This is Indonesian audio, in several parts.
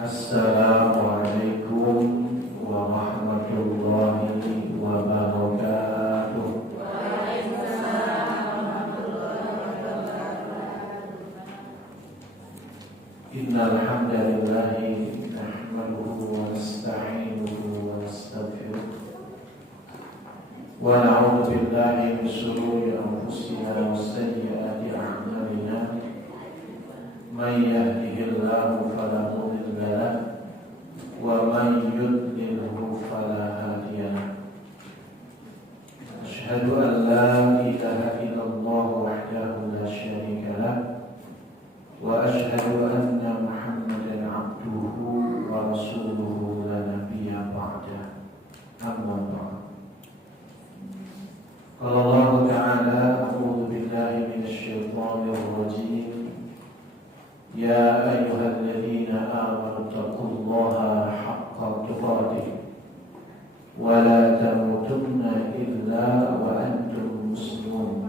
Assalamualaikum warahmatullahi wabarakatuh. Waalaikumsalam warahmatullahi wabarakatuh. Innal hamdalillah nahmaduhu wa nasta'inuhu wa nastaghfiruh wa na'udzu billahi min shururi anfusina wa sayyiati a'malina. Man yahdihillahu fala mudilla lahu wa man yudlilhu fala hadiya lahu. Asyhadu an la ilaha illallah wahdahu la syarika lahu wa asyhadu anna Muhammadan abduhu wa rasuluhu la nabiyya ba'da. Amma ba'd. Qala Allah ta'ala, a'udzu billahi minasy syaithanir rajim. Ya ayyuhalladzina amanu taqullaha haqqa tuqatih wa la tamutunna illa wa antum muslimun.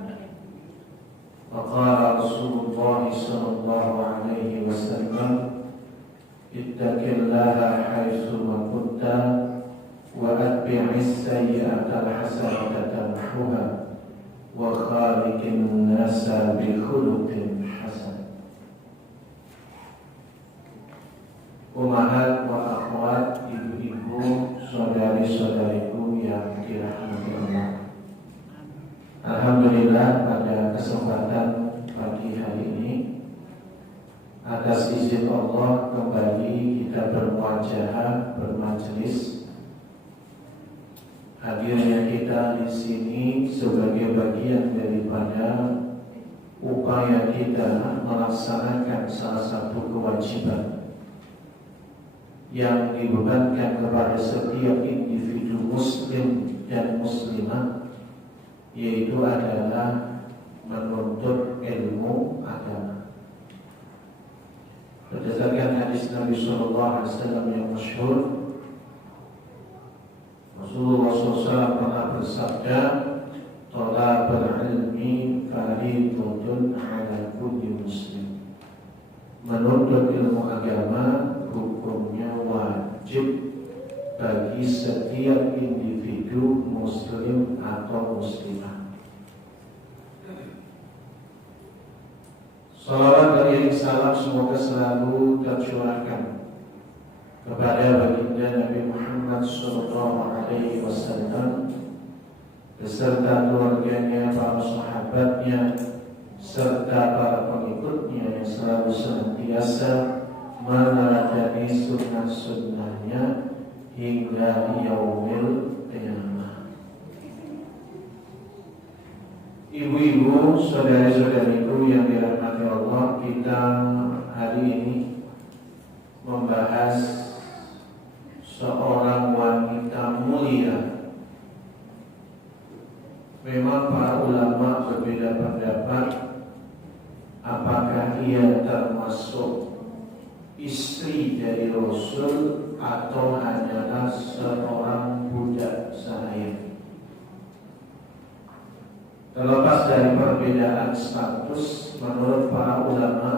Faqala Rasulullah sallallahu alaihi wasallam, ittaqillaha haitsu ma kunta wa atbi'is sayyi'ata al-hasanata tamhuha wa khaliqin nasa bi khuluqin hasan. Ummahat wa akhwat, ibu-ibu, saudari-saudariku yang dirahmati Allah. Alhamdulillah, pada kesempatan pagi hari ini atas izin Allah kembali kita bermuajahah, bermajelis. Hadirnya kita di sini sebagai bagian daripada upaya kita melaksanakan salah satu kewajiban yang dibebankan kepada setiap individu muslim dan muslimah, yaitu adalah menuntut ilmu agama. Berdasarkan hadis Nabi sallallahu alaihi wasallam yang masyhur, Rasulullah SAW pernah bersabda, "Thalabul ilmi fardhun 'ala kulli muslim." Menuntut ilmu agama hukumnya wajib bagi setiap individu muslim atau muslimah. Salawat dan salam semoga selalu tercurahkan kepada baginda Nabi Muhammad sallallahu alaihi wasallam beserta keluarganya, para sahabatnya, serta para pengikutnya yang selalu senantiasa meneladani sunnah-sunnahnya hingga yaumil qiyamah. Ibu-ibu, saudari-saudariku yang dirahmati Allah, kita hari ini membahas seorang wanita mulia. Memang para ulama berbeda pendapat apakah ia termasuk istri dari Rasul atau hanyalah seorang budak sahaya. Terlepas dari perbedaan status, menurut para ulama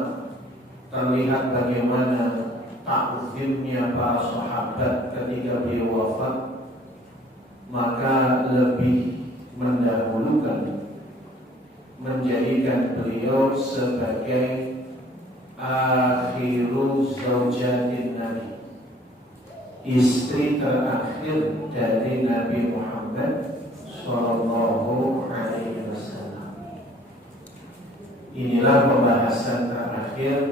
terlihat bagaimana ta'zimnya para sahabat ketika beliau wafat, maka lebih mendahulukan menjadikan beliau sebagai akhiru zaujatin Nabi, istri terakhir dari Nabi Muhammad sallallahu alaihi wasallam. Inilah pembahasan terakhir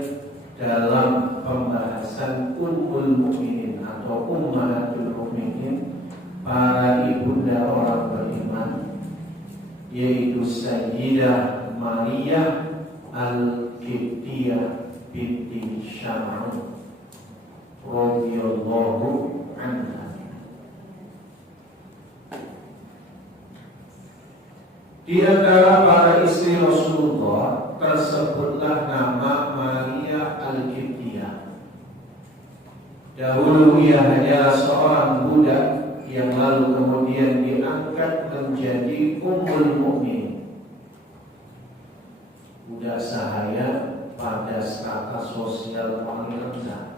dalam pembahasan Ummul Mukminin atau Ummahatul Mukminin, para ibunda orang beriman, yaitu Sayyidah Maria Al-Qibtiyah binti Syam'un radhiyallahu anha. Di antara para istri Rasulullah tersebutlah nama Maria Al-Qibtiyah. Dahulu ia hanyalah seorang budak yang lalu kemudian diangkat menjadi Ummul Mukminin, budak sahaya pada strata sosial paling rendah.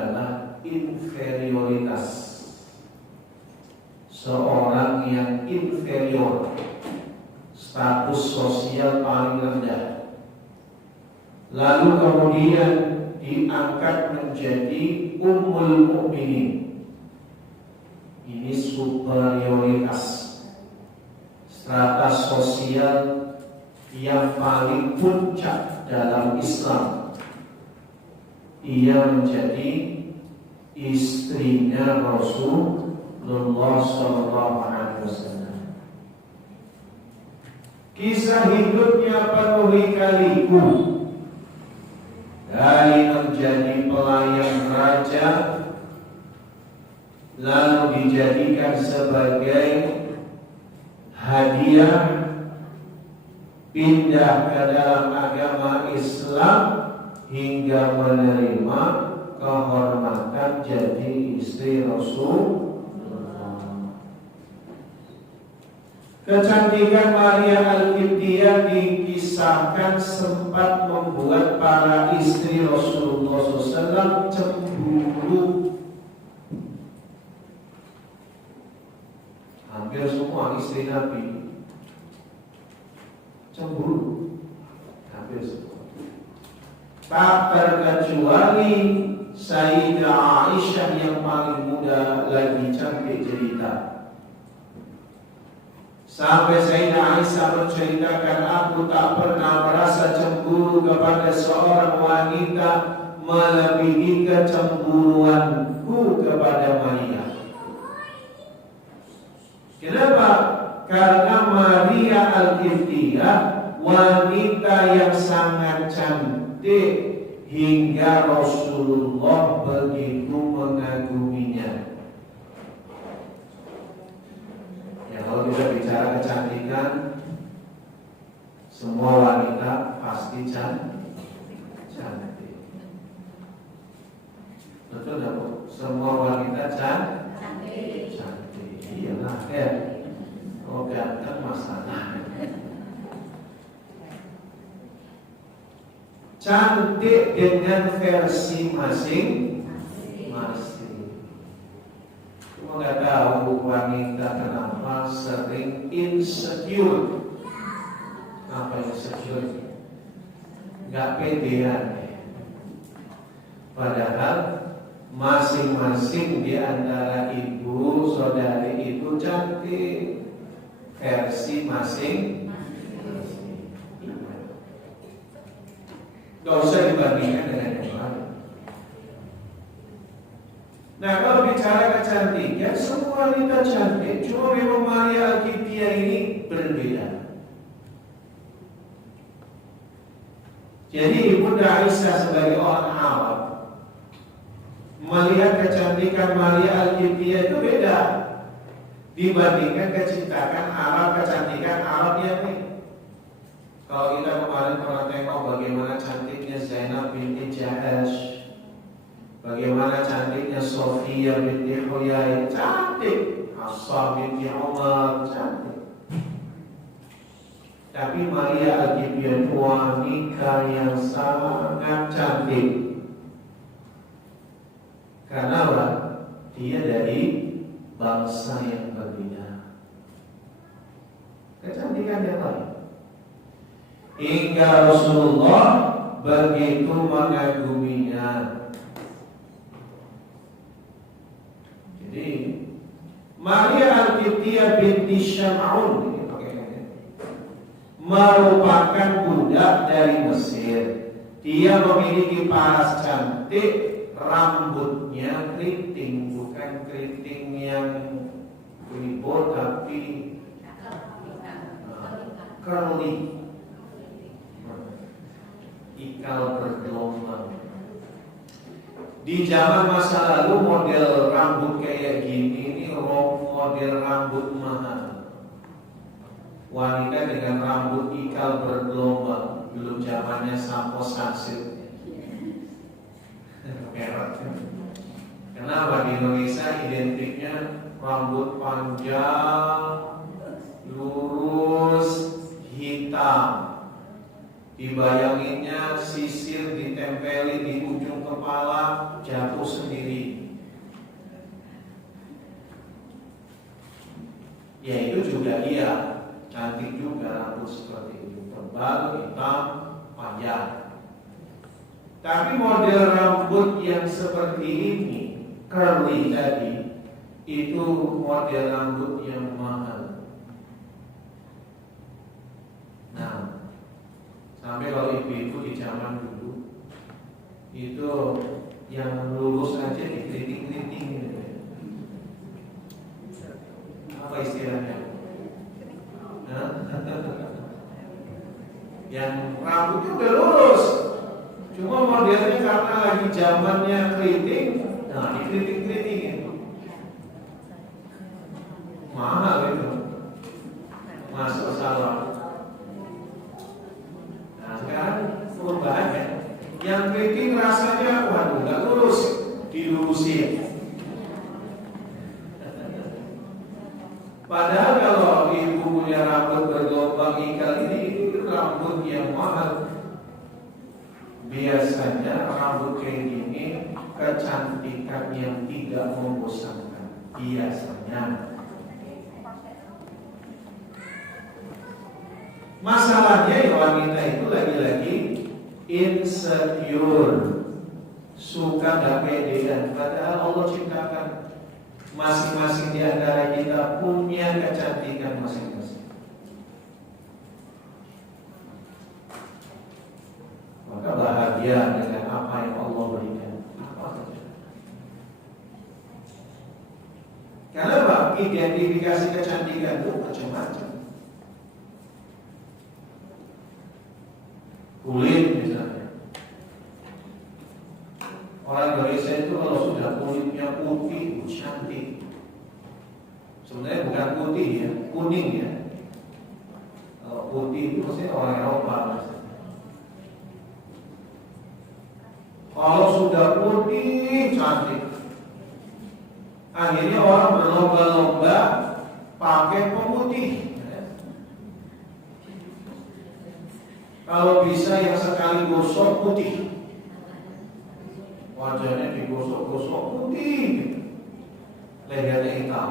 adalah inferioritas. Seorang yang inferior, status sosial paling rendah, lalu kemudian diangkat menjadi ummul mukminin. Ini superioritas, strata sosial yang paling puncak dalam Islam. Ia menjadi istrinya Rasulullah SAW. Kisah hidupnya penuh lika-liku, dari menjadi pelayan raja, lalu dijadikan sebagai hadiah, pindah ke dalam agama Islam, hingga menerima kehormatan jadi istri Rasulullah. Kecantikan Maria Al-Qibtiyah dikisahkan sempat membuat para istri Rasulullah SAW cemburu. Hampir semua istri Nabi cemburu, hampir semua. Tak terkecuali Sayyidah Aisyah yang paling muda lagi cantik cerita. Sampai Sayyidah Aisyah menceritakan, aku tak pernah merasa cemburu kepada seorang wanita melebihi kecemburuanku kepada Maria. Kenapa? Karena Maria Al-Qibtiyah wanita yang sangat cantik hingga Rasulullah begitu mengaguminya. Ya, kalau kita bicara kecantikan, semua wanita pasti cantik. Betul tidak, Bu? Semua wanita cantik. Iyalah, ya. Oh, ganteng masalah. Cantik dengan versi masing-masing. Cuma nggak tahu wanita kenapa sering insecure. Apa insecure? Nggak pedean. Padahal masing-masing di antara ibu saudari itu cantik, versi masing-masing. Gak usah dibandingkan dengan yang lain. Nah, kalau bicara kecantikan, semua wanita cantik. Cuma memang Maria Al-Qibtiyah ini berbeda. Jadi Ibunda Aisyah sebagai orang Arab melihat kecantikan Maria Al-Qibtiyah itu beda dibandingkan kecantikan Arab yang ini. Kalau kita kemarin pernah tengok bagaimana cantiknya Zainab binti Jahash, bagaimana cantiknya Sofia binti Huyai, cantik. Hafsah binti Umar, cantik. Tapi Maria Al-Qibtiyah wanita yang sangat cantik. Karena apa? Dia dari bangsa yang berbeda. Kecantikan yang lain. Hingga Rasulullah begitu mengaguminya. Jadi Maria Al-Qibtiyah binti Syam'un merupakan budak dari Mesir. Dia memiliki paras cantik, rambutnya keriting, bukan keriting yang ribut tapi curly. Ikal bergelombang. Di zaman masa lalu model rambut kayak gini ini model rambut mahal. Wanita dengan rambut ikal bergelombang, belum zamannya sampo sansir. Merek. Kenapa di Indonesia identiknya rambut panjang, lurus, hitam. Dibayanginnya sisir ditempeli di ujung kepala, jatuh sendiri. Ya itu juga dia, cantik juga rambut seperti itu, tebal, hitam, panjang. Tapi model rambut yang seperti ini, curly tadi, itu model rambut yang mahal. Nah, sampai kalau ibu-ibu di zaman dulu itu yang lurus aja dikeriting-keriting gitu. Apa istilahnya? Yang rambutnya udah lurus, cuma modelnya karena lagi zamannya keriting, nah dikeriting-keritingin. Mahal itu, masuk salon. Nah sekarang perubahannya, yang keriting rasanya waduh nggak lurus, dilurusin. Padahal kalau ibu punya rambut bergelombang ikal ini rambut yang mahal. Biasanya rambut kayak gini kecantikan yang tidak membosankan. Biasanya. Masalahnya ya wanita itu lagi-lagi insecure, suka gak pede, dan padahal Allah ciptakan masing-masing di antara kita punya kecantikan masing-masing. Maka bahagia dengan apa yang Allah berikan. Apa saja. Kenapa? Identifikasi kecantikan itu macam-macam. Kulit misalnya. Orang Indonesia itu kalau sudah kulitnya putih, cantik. Sebenarnya bukan putih ya, kuning ya. Kalau putih itu maksudnya orang Eropa. Kalau sudah putih, cantik. Akhirnya orang berlomba-lomba pakai pemutih. Kalau bisa yang sekali gosok putih, wajahnya digosok-gosok putih, lehernya hitam.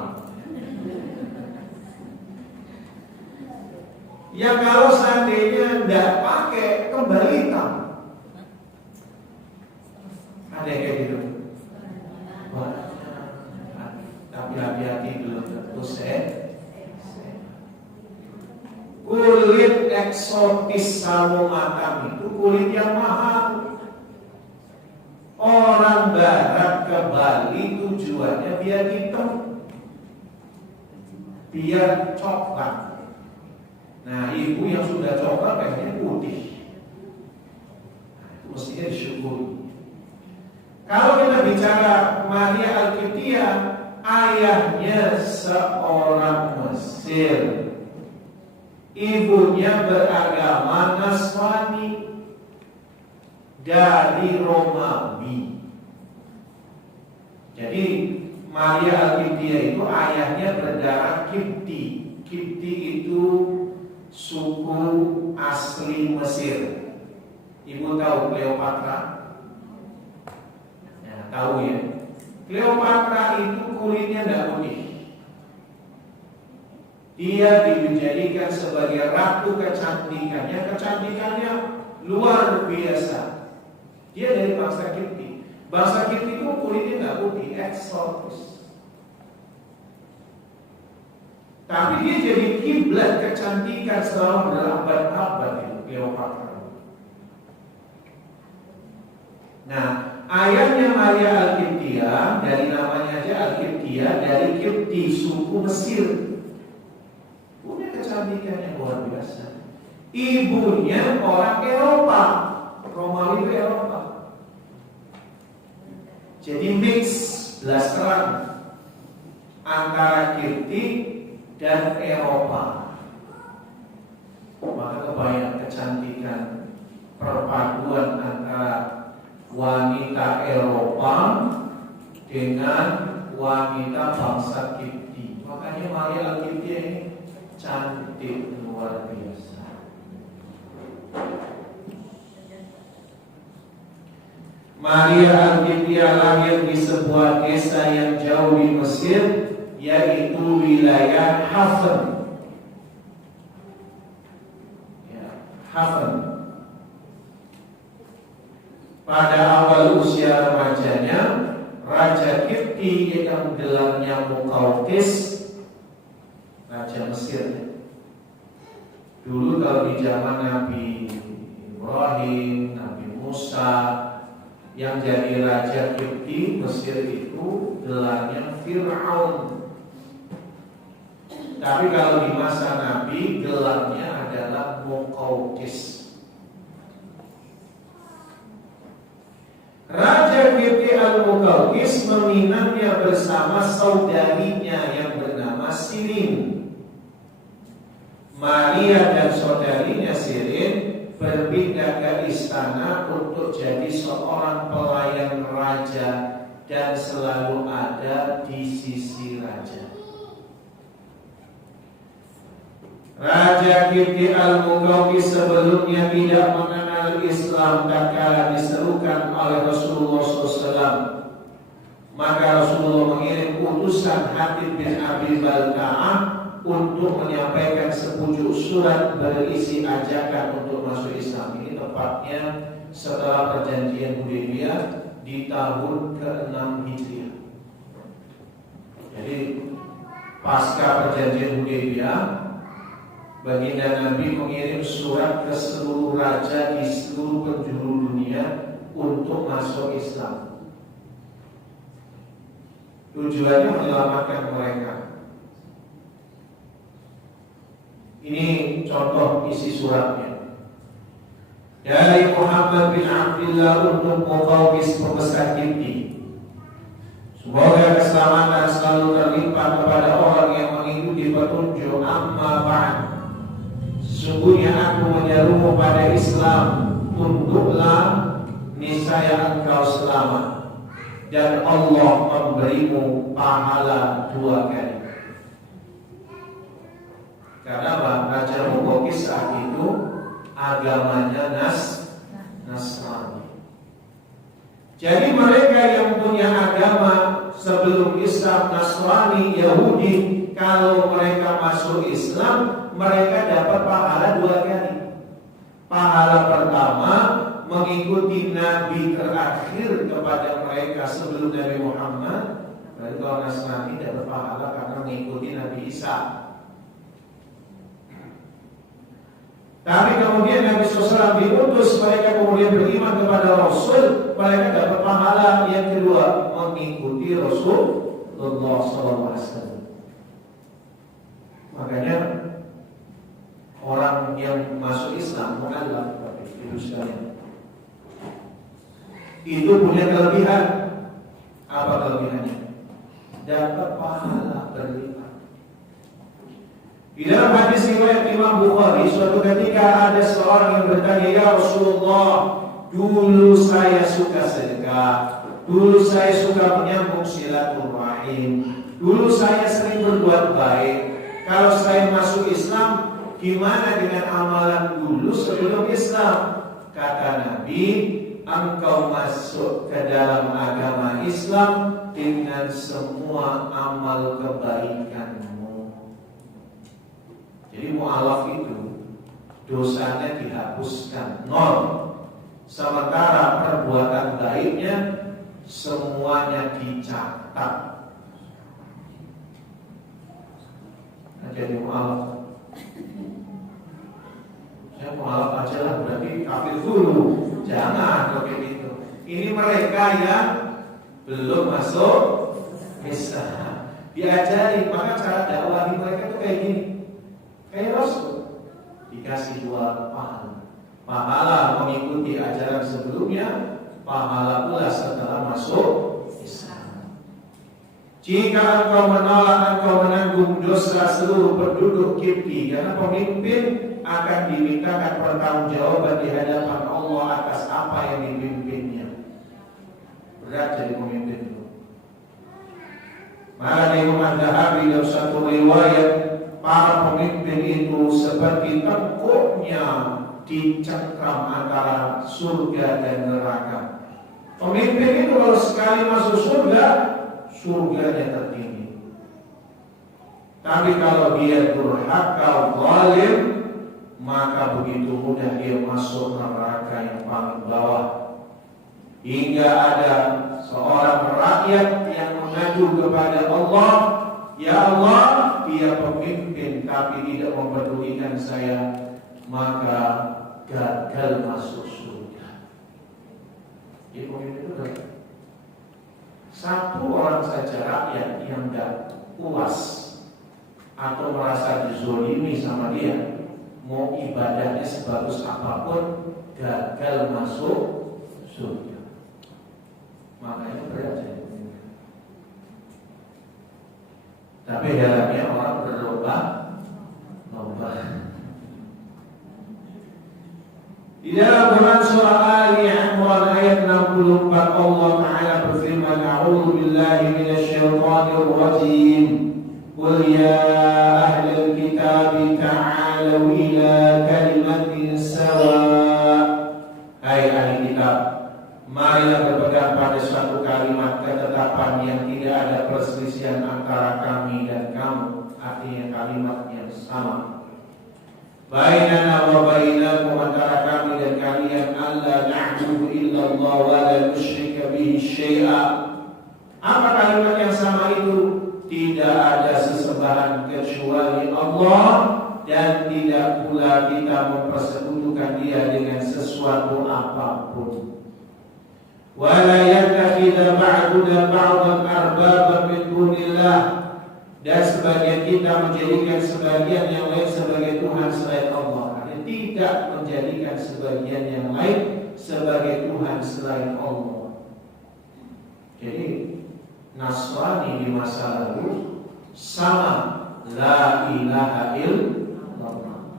Ya kalau seandainya tidak pakai kembali hitam, ada yang kayak gitu. Tapi hati-hati belum tentu kulit eksotis sawo matang itu kulit yang mahal. Orang barat ke Bali tujuannya biar hitam, biar coklat. Nah ibu yang sudah coklat pengennya putih. Nah, itu mestinya disyukuri. Kalau kita bicara Maria Al-Qibtiyah, ayahnya seorang Mesir, ibunya beragama Nasrani dari Romawi. Jadi Maria Al-Qibtiyah itu ayahnya berdarah Qibti. Qibti itu suku asli Mesir. Ibu tahu Cleopatra? Ya, tahu ya. Cleopatra itu kulitnya tidak putih. Dia dijadikan sebagai ratu kecantikannya. Kecantikannya luar biasa. Dia dari bangsa Qibti. Bangsa Qibti itu kulitnya tidak putih, eksotis. Tapi dia jadi kiblat kecantikan selama berabad-abad itu, Cleopatra. Nah, ayahnya Maria Al-Qibtiyah, dari namanya aja Al-Qibtiyah, dari Qibti, suku Mesir. Punya kecantikan yang luar biasa. Ibunya orang Eropa, Romawi itu Eropa. Jadi mix, blasteran antara Qibti dan Eropa. Maka kebayang kecantikan perpaduan antara wanita Eropa dengan wanita bangsa Qibti. Makanya Maria Al-Qibtiyah ini cantik luar biasa. Maria Al-Qibtiyah lahir di sebuah desa yang jauh di Mesir, yaitu wilayah Hafen. Hafen. Pada awal usia remajanya, Raja Qibti yang gelarnya Muqawqis, Raja Mesir. Dulu kalau di zaman Nabi Ibrahim, Nabi Musa, yang jadi Raja Qibti Mesir itu gelarnya Fir'aun. Tapi kalau di masa Nabi gelarnya adalah Muqawqis. Raja Qibti Al-Muqawqis meminangnya bersama saudarinya yang bernama Sirin. Maria dan saudarinya Sirin berpindah ke istana untuk jadi seorang pelayan raja dan selalu ada di sisi raja. Raja Qibti Al-Muqawqis sebelumnya tidak mengenal Islam tatkala diserukan oleh Rasulullah SAW. Maka Rasulullah mengirim utusan Hatib bin Abi Balta'ah untuk menyampaikan sepucuk surat berisi ajakan untuk masuk Islam. Ini tepatnya setelah perjanjian Hudaybiyah di tahun ke-6 Hijriah. Jadi pasca perjanjian Hudaybiyah, baginda Nabi mengirim surat ke seluruh raja di seluruh penjuru dunia untuk masuk Islam. Tujuannya menyelamatkan mereka. Ini contoh isi suratnya. Dari Muhammad bin Abdullah untuk Muqawqis pembesar Qibti. Semoga keselamatan selalu terlimpah kepada orang yang mengikuti petunjuk. Amma ba'd. Sesungguhnya aku menyerumu pada Islam, tunduklah, niscaya engkau selamat, dan Allah memberimu pahala 2 kali. Karena Raja Muqawqis saat itu agamanya Nasrani. Jadi mereka yang punya agama sebelum Islam, Nasrani, Yahudi, kalau mereka masuk Islam, mereka dapat pahala 2 kali. Pahala pertama mengikuti Nabi terakhir kepada mereka sebelum Nabi Muhammad. Berarti kalau Nasrani dapat pahala karena mengikuti Nabi Isa. Tapi kemudian Nabi SAW diutus, mereka kemudian beriman kepada Rasul, mereka dapat pahala yang kedua, mengikuti Rasulullah SAW. Makanya orang yang masuk Islam, mu'allaf itu sekalian, itu punya kelebihan. Apa kelebihannya? Dapat pahala berlipat. Di dalam hadis riwayat Imam Bukhari, suatu ketika ada seorang yang bertanya, "Ya Rasulullah, dulu saya suka sedekah, dulu saya suka menyambung silaturahim, dulu saya sering berbuat baik. Kalau saya masuk Islam, gimana dengan amalan dulu sebelum Islam?" Kata Nabi, "Engkau masuk ke dalam agama Islam dengan semua amal kebaikanmu." Jadi mu'alaf itu dosanya dihapuskan 0. Sementara perbuatan baiknya semuanya dicatat. Nah, jadi mu'alaf, saya mu'alaf aja lah, berarti kafir dulu. Jangan kayak gitu. Ini mereka yang belum masuk Islam, diajari. Maka cara dakwah mereka itu kayak gini. Kayak Rasul dikasih 2 pahala. Pahala mengikuti ajaran sebelumnya, pahala pula setelah masuk Islam. Jika engkau menolak, engkau menanggung dosa seluruh penduduk Qibti, karena pemimpin akan dimintakan pertanggungjawaban di hadapan Allah atas apa yang dipimpinnya. Berat jadi pemimpin itu. Maka Imam Ad-Dhahabi dalam satu riwayat, para pemimpin itu seperti tengkuknya dicengkram antara surga dan neraka. Pemimpin itu kalau sekali masuk surga, surganya tertinggi. Tapi kalau dia durhaka, zalim, maka begitu mudah dia masuk neraka yang paling bawah. Hingga ada seorang rakyat yang mengadu kepada Allah, ya Allah, dia pemimpin tapi tidak mempedulikan saya, maka gagal masuk surga. Jadi pemimpin itu kan satu orang saja rakyat yang tidak puas atau merasa dizolimi sama dia, mau ibadahnya sebagus apapun, gagal masuk surga. Makanya berat jadi pemimpin. Tapi herannya orang berlomba-lomba. Di dalam Quran surah Ali Imran ayat 64 Allah Ta'ala berfirman, A'udzu billahi minasyaitonir rajim. Qul ya ahlal kitab ta'alu ila kalimatin sawa. Hai ahli kitab, marilah berpegang pada suatu kalimat ketetapan yang tidak ada perselisihan antara kami dan kamu. Artinya kalimat yang sama. Bainana wa bainakum, antara kami dan kalian, alla na'budu illallah wa la nusyrika bihi syai'a. Apa kalimat yang sama itu? Tidak ada sesembahan kecuali Allah, dan tidak pula kita mempersekutukan Dia dengan sesuatu apapun. Wa la yattakhidha ba'duna ba'dan arbaban min dunillah, dan sebagian kita menjadikan sebagian yang lain sebagai Tuhan selain Allah. Artinya tidak menjadikan sebagian yang lain sebagai Tuhan selain Allah. Jadi Nasrani di masa lalu sama la ilaha illallah.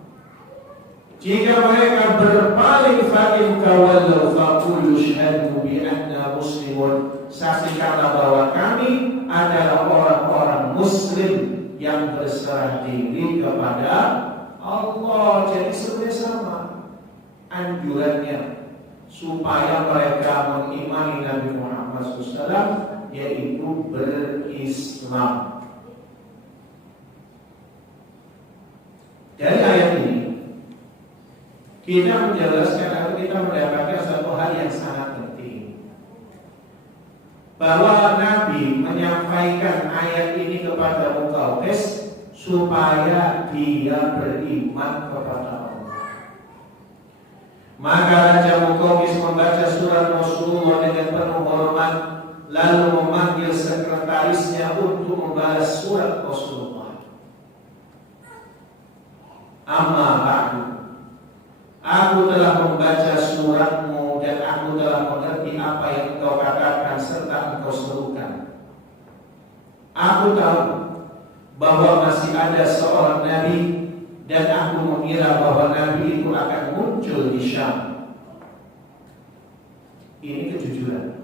Jika mereka berpaling fa'in tawallaw faqulu syahadu bi anna muslimun, saksikanlah bahwa kami adalah orang-orang muslim yang berserah diri kepada Allah. Jadi sebenarnya sama anjurannya supaya mereka mengimani Nabi Muhammad SAW, yaitu berislam. Dari ayat ini kita menjelaskan atau kita mendapatkan satu hal yang sangat penting, bahwa Nabi menyampaikan ayat ini kepada Muqawqis supaya dia beriman kepada Allah. Maka Raja Muqawqis membaca surat Rasulullah dengan penuh hormat, lalu memanggil sekretarisnya untuk membalas surat Rasulullah. Amma ba'du, aku telah membaca suratmu dan aku telah mengerti apa yang engkau katakan serta engkau serukan. Aku tahu bahwa masih ada seorang nabi, dan aku mengira bahwa nabi itu akan muncul di Syam. Ini kejujuran.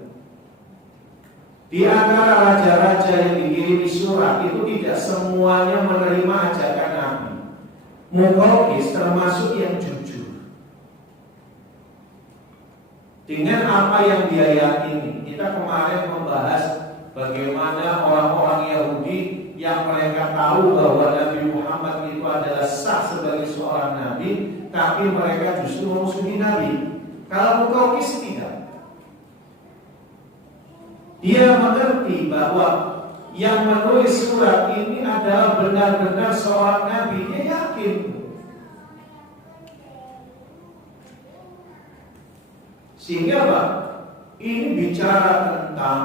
Di antara raja-raja yang dikirimi surat itu tidak semuanya menerima ajakan Nabi. Muqawqis termasuk yang jujur dengan apa yang dia yakini. Kita kemarin membahas bagaimana orang-orang Yahudi yang mereka tahu bahwa Nabi Muhammad itu adalah sah sebagai seorang nabi, tapi mereka justru memusuhi Nabi. Kalau Muqawqis tidak, dia mengerti bahwa yang menulis surat ini adalah benar-benar seorang nabi. Dia yakin. Sehingga Pak, ini bicara tentang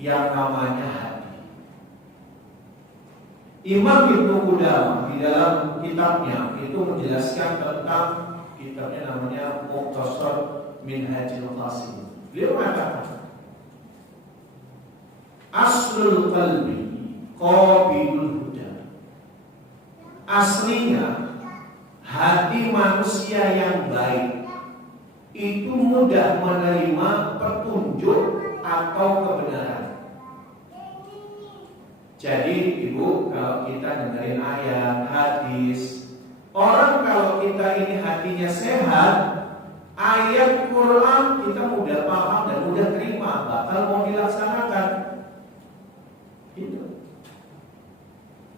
yang namanya hati. Imam Ibnu Qudamah di dalam kitabnya itu menjelaskan tentang, kitabnya namanya Mukhtasar Minhajul Qasim. Beliau mengatakan, aslul qalbi qabilul huda. Aslinya hati manusia yang baik itu mudah menerima petunjuk atau kebenaran. Jadi Ibu, kalau kita dengerin ayat, hadis, orang kalau kita ini hatinya sehat, ayat Quran kita mudah paham dan mudah terima, bakal mau dilaksanakan. Gitu.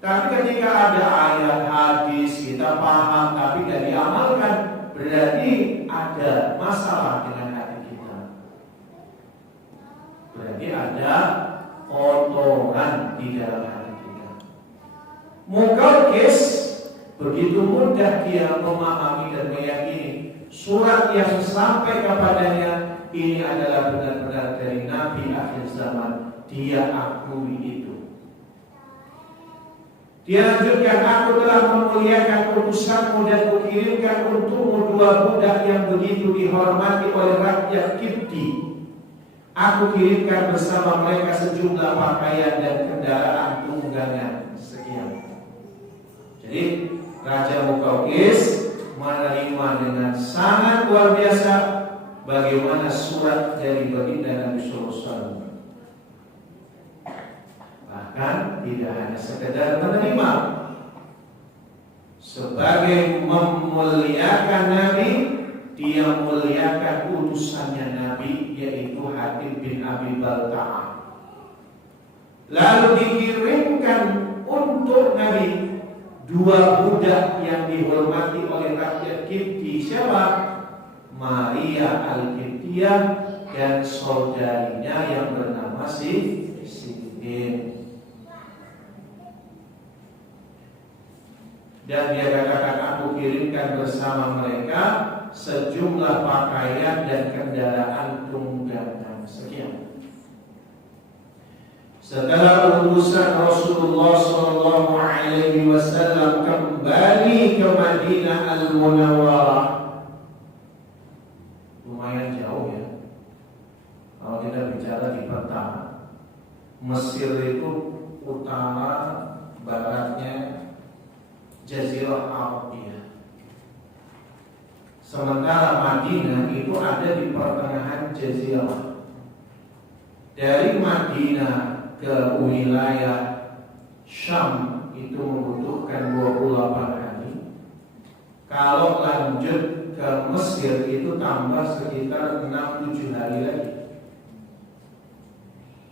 Tapi ketika ada ayat hadis kita paham tapi tidak diamalkan, berarti ada masalah dengan hati kita. Berarti ada kotoran di dalam hati kita. Mukaukis begitu mudah dia memahami dan meyakini surat yang sampai kepadanya ini adalah benar-benar dari Nabi akhir zaman. Dia akui itu. Dia lanjutkan, aku telah memuliakan utusanmu dan kukirimkan untukmu 2 budak yang begitu dihormati oleh rakyat Kipti. Aku kirimkan bersama mereka sejumlah pakaian dan kendaraan tunggangan. Sekian. Jadi Raja Mukaukis menerima dengan sangat luar biasa bagaimana surat dari baginda Nabi Sallallahu Alaihi Wasallam. Bahkan tidak hanya sekedar menerima, sebagai memuliakan Nabi, dia muliakan utusannya Nabi, yaitu Hatib bin Abi Balta'ah. Lalu dikirimkan untuk Nabi 2 budak yang dihormati oleh rakyat Kipti. Siapa? Maria Al-Kiptiyah dan saudarinya yang bernama Sidin. Dan dia katakan, aku kirimkan bersama mereka sejumlah pakaian dan kendaraan tunggangan. Sekian. Setelah utusan Rasulullah SAW kembali ke Madinah Al-Munawwarah, lumayan jauh ya. Kalau kita bicara di peta, Mesir itu utara, baratnya Jazirah Arabia. Sementara Madinah itu ada di pertengahan Jazirah. Dari Madinah ke wilayah Syam itu membutuhkan 28 hari. Kalau lanjut ke Mesir itu tambah sekitar 6-7 hari lagi.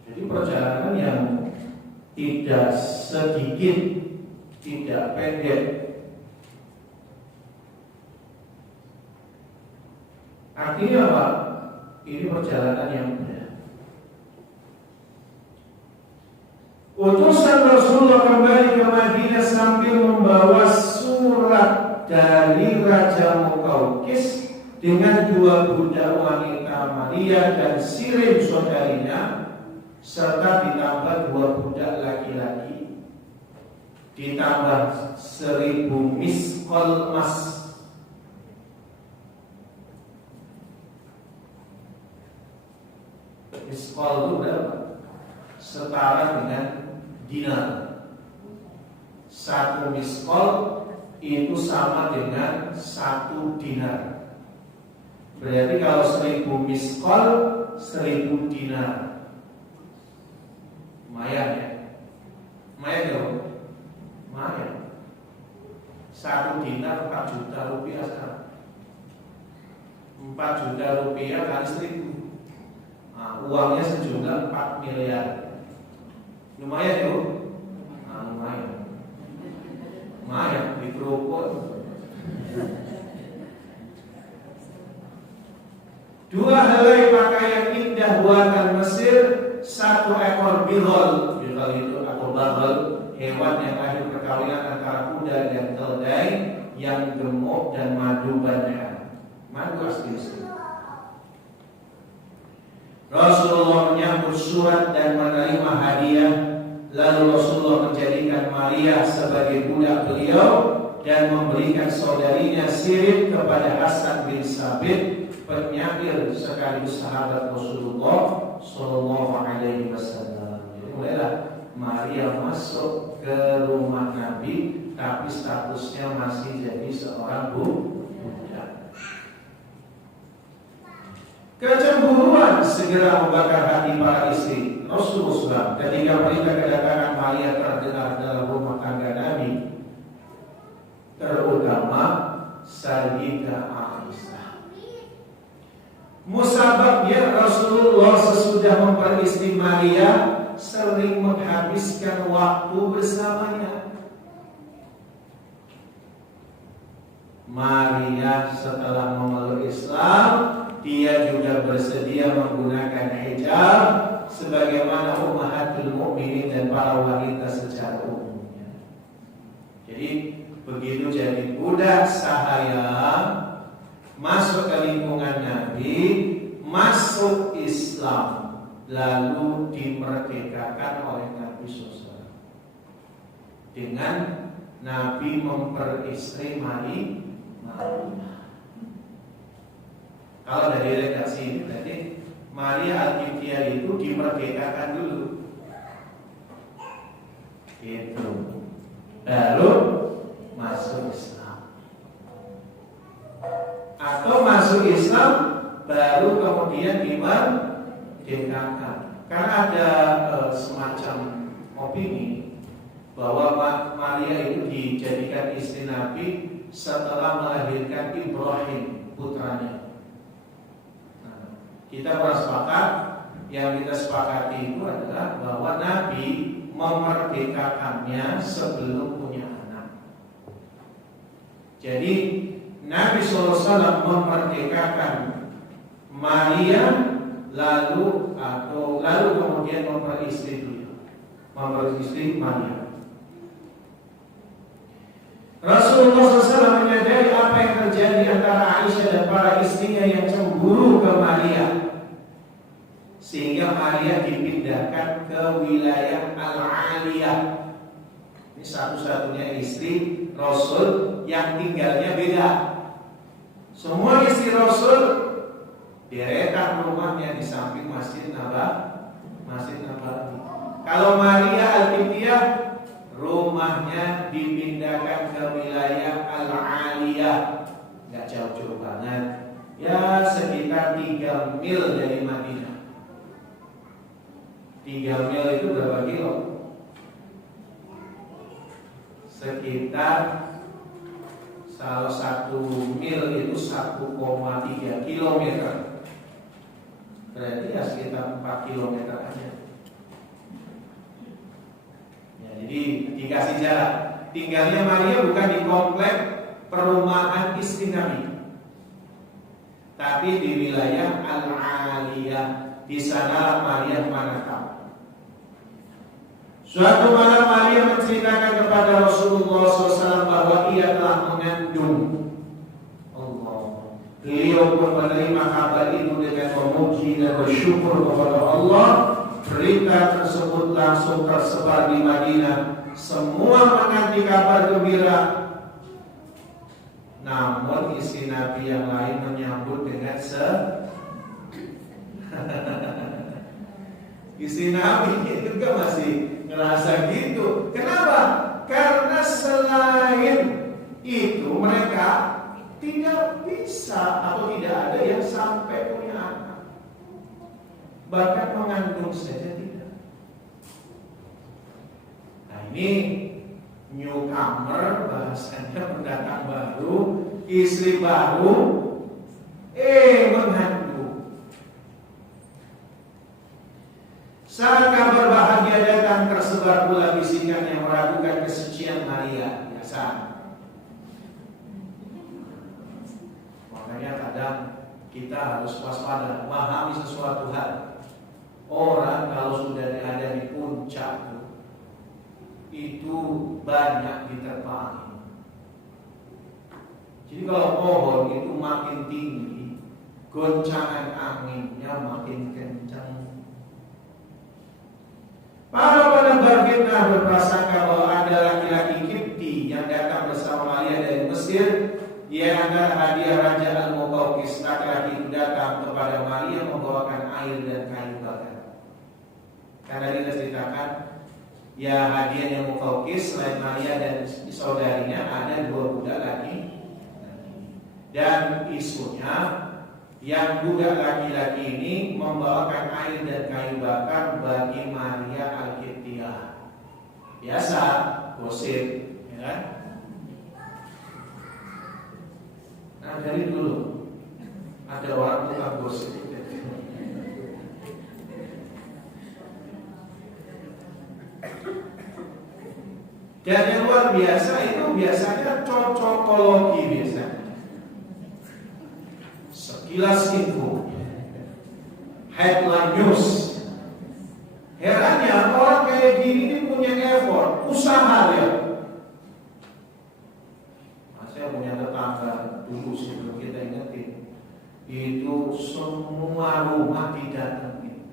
Jadi perjalanan yang tidak sedikit, tidak pendek. Artinya apa? Ini perjalanan yang benar. Utusan Rasulullah kembali ke Madinah sambil membawa surat dari Raja Mukaukis dengan 2 budak wanita, Maria dan Sirin saudarinya, serta ditambah 2 budak laki-laki, ditambah 1000 miskol emas. Miskol itu berapa? Setara dengan dinar. 1 miskol itu sama dengan 1 dinar. Berarti kalau 1000 miskol 1000 dinar. Lumayan ya. Lumayan ya. Lumayan. 1 dinar 4 juta rupiah sekarang. 4 juta rupiah kali 1000. Nah, uangnya sejumlah 4 miliar. Lumayan yuk. Nah, lumayan di kerupuk. 2 helai pakaian indah buatan Mesir, 1 ekor bihol. Bihol itu atau bagel, hewan yang lahir perkawinan antara kuda dan keledai yang gemuk dan madu banyak. Madu asli. Rasulullah menyambut surat dan menerima hadiah. Lalu Rasulullah menjadikan Maria sebagai budak beliau dan memberikan saudarinya Sirin kepada Hasan bin Sabit, penyair sekaligus sahabat Rasulullah Sallallahu Alaihi Wasallam. Jadi mulailah Maria masuk ke rumah Nabi, tapi statusnya masih jadi seorang budak. Kecemburuan segera membakar hati para istri Rasulullah ketika berita kedatangan Maria terdengar dalam rumah tangga Nabi, terutama Sayyidah Aisyah. Musababnya Rasulullah sesudah memperistri Maria sering menghabiskan waktu bersamanya. Maria setelah memeluk Islam, dia juga bersedia menggunakan hijab sebagaimana ummahatul mukminin dan para wanita secara umumnya. Jadi begitu jadi budak sahaya, masuk ke lingkungan Nabi, masuk Islam, lalu dimerdekakan oleh Nabi SAW dengan Nabi memperistri Maria. Kalau dari redaksi ini berarti Maria Al-Qibtiyah itu dimerdekakan dulu, itu baru masuk Islam, atau masuk Islam baru kemudian dimerdekakan. Karena ada semacam opini bahwa Maria itu dijadikan istri Nabi setelah melahirkan Ibrahim putranya. Nah, kita bersepakat, yang kita sepakati itu adalah bahwa Nabi memerdekakannya sebelum punya anak. Jadi Nabi SAW memerdekakan Maria lalu kemudian memperistri Maria. Rasulullah SAW menyadari apa yang terjadi antara Aisyah dan para istrinya yang cemburu ke Maria, sehingga Maria dipindahkan ke wilayah Al-Aliyah. Ini satu-satunya istri Rasul yang tinggalnya beda. Semua istri Rasul deretan rumahnya di samping Masjid Nabawi. Kalau Maria Al-Qibtiyah, rumahnya dipindahkan ke wilayah Al-Aliyah, nggak jauh-jauh banget, ya sekitar 3 mil dari Madinah. 3 mil itu berapa kilo? Sekitar salah 1 mil itu 1,3 kilometer. Berarti ya sekitar 4 kilometer aja. Jadi dikasih jarak. Tinggalnya Maria bukan di komplek perumahan istri Nabi, tapi di wilayah Al-Aliyah. Di sana Maria menetap. Suatu malam Maria menceritakan kepada Rasulullah SAW bahwa ia telah mengandung. Allah. Beliau pun menerima kabar itu dengan memuji dan bersyukur kepada Allah. Berita tersebut langsung tersebar di Madinah. Semua menanti kabar gembira. Namun istri Nabi yang lain menyambut dengan istri Nabi juga masih ngerasa gitu. Kenapa? Karena selain itu mereka tidak bisa atau tidak ada yang sampai punya anak. Bahkan mengandung saja tidak. Nah ini newcomer, bahasanya pendatang baru, istri baru, mengandung. Saat kabar bahagia datang, tersebar pula bisikan yang meragukan kesucian Maria. Biasa. Makanya kadang kita harus waspada, memahami sesuatu hal. Orang kalau sudah ada di puncak itu banyak diterpangi. Jadi kalau pohon itu makin tinggi, goncangan anginnya makin kencang. Para penebar fitnah berprasangka bahwa ada laki-laki Qibti yang datang bersama Maria dari Mesir. Ia antara hadiah Raja Al-Muqawqis. Laki-laki itu datang kepada Maria membawakan air dan kayu bakar. Karena kita ceritakan, ya hadiahnya Muqawqis selain Maria dan saudarinya ada 2 budak lagi. Dan isunya yang budak laki-laki ini membawakan air dan kayu bakar bagi Maria Al-Qibtiyah. Biasa gosip, ya kan? Nah dari dulu ada orang tukang gosip. Dan yang luar biasa itu biasanya cocokologi biasanya. Sekilas info, headline news. Herannya orang kayak gini ini punya effort, usaha ya. Saya punya tetangga dulu sebelum kita ingetin, itu semua rumah didatangi.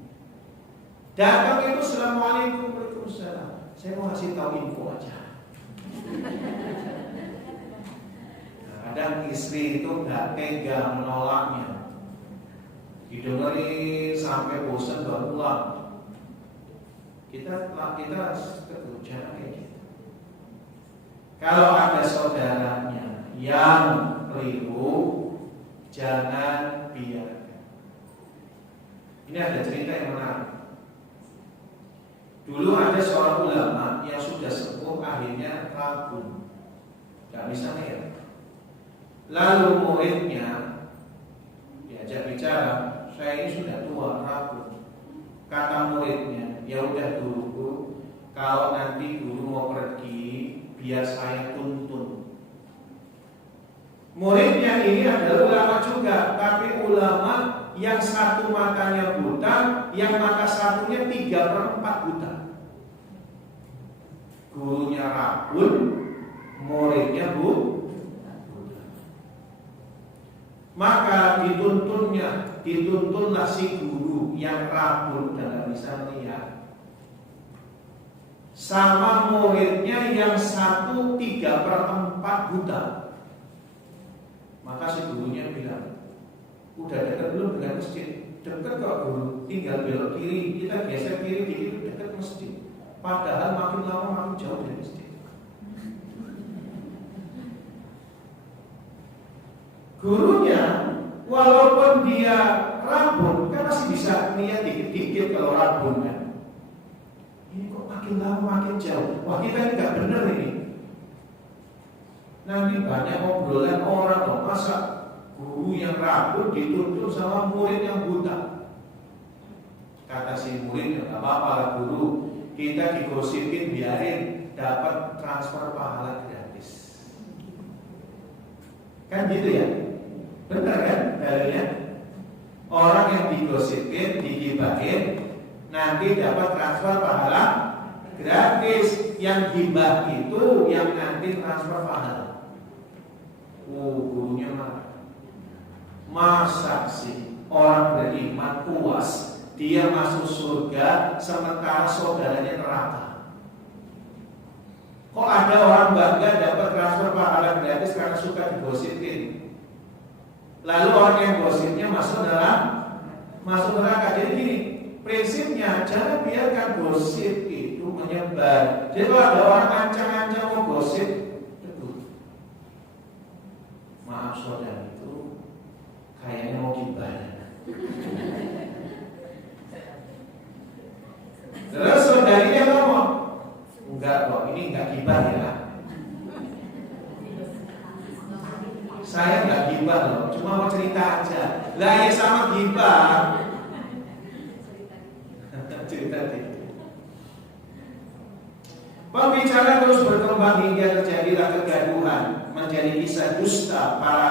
Datang itu assalamualaikum, waalaikumsalam. Saya mau kasih tahu info aja. Kadang istri itu nggak tega menolaknya, didengerin sampai bosan baru pulang. Kita jangan kayak gitu. Kalau ada saudaranya yang keliru, jangan biarkan. Ini ada cerita yang menarik. Dulu ada seorang ulama yang sudah sepuh, akhirnya ragu, nggak bisa lihat. Lalu muridnya diajak bicara, saya ini sudah tua, ragu. Kata muridnya, ya udah guru, kalau nanti guru mau pergi, biar saya tuntun. Muridnya ini adalah ulama juga, tapi ulama yang satu matanya buta, yang mata satunya 3/4 buta. Gurunya rabun, muridnya buta. Maka dituntunlah si guru yang rabun dan tidak bisa melihat, sama muridnya yang 1/3/4 buta. Maka si gurunya bilang, udah dekat belum dengan masjid? Dekat kok guru, tinggal belok kiri, kita geser kiri dikit dekat masjid. Padahal makin lama makin jauh dari masjid. Gurunya walaupun dia rabun, kan masih bisa lihat dikit-dikit kalau rabun kan. Ini kok makin lama makin jauh. Wah, kita ini gak bener ini. Nanti banyak obrolan orang loh, masa guru yang rabun dituntun sama murid yang buta. Kata si murid, gak apa-apa lah guru, kita digosipin biarin, dapat transfer pahala gratis. Kan gitu ya? Benar kan dalilnya? Orang yang digosipin, digibahin, nanti dapat transfer pahala gratis. Yang gibah itu yang nanti transfer pahala. Gurunya marah. Masa sih orang beriman puas dia masuk surga sementara saudaranya neraka? Kok ada orang bangga dapat transfer pahala gratis karena suka digosipin? Lalu orang yang gosipnya masuk neraka. Jadi gini, prinsipnya jangan biarkan gosip itu menyebar. Jadi kalau ada orang ancang-ancang mau gosip, maaf saudara, itu kayaknya mau gibah. Terus saudarinya ngomong, enggak kok, ini enggak gibah ya. Saya enggak gibah loh, cuma mau cerita aja. Lah ya sama gibah. Cerita itu. Pembicaraan terus berkembang hingga terjadilah kegaduhan, menjadi kisah dusta para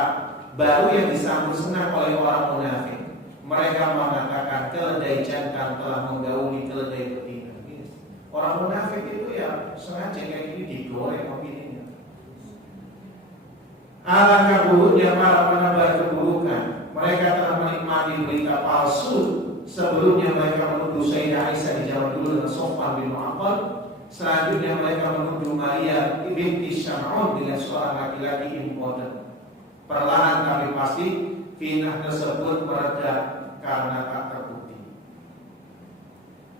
baru yang disambut senang oleh orang munafik. Mereka mengatakan keledai jantan telah menggauli keledai betina. Orang munafik itu ya sengaja kayak gini digoreng opininya. Alangkah buruknya para penebar keburukan. Mereka telah menikmati berita palsu. Sebelumnya mereka menuduh Sayyidah Aisyah di zaman dulu dengan Sofwan bin Mu'attal. Selanjutnya mereka menuduh Maria binti Syam'un dengan seorang laki-laki impoten. Perlahan tapi pasti fitnah tersebut mereda karena tak terbukti.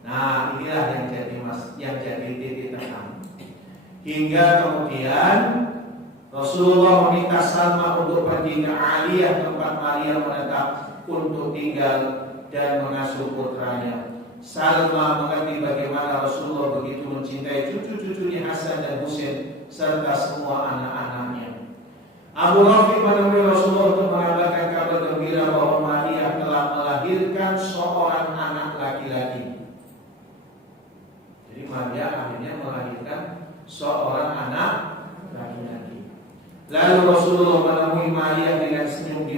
Nah, inilah yang jadi titik tengah. Hingga kemudian Rasulullah meminta Salma untuk pergi ke Aliyah, tempat Maria menetap, untuk tinggal dan mengasuh putranya. Salma mengerti bagaimana Rasulullah begitu mencintai cucu-cucunya Hasan dan Husain serta semua anak-anaknya. Abu Rafiq menemui Rasulullah untuk mengabarkan kabar gembira bahwa Maria telah melahirkan seorang anak laki-laki. Jadi Maria akhirnya melahirkan seorang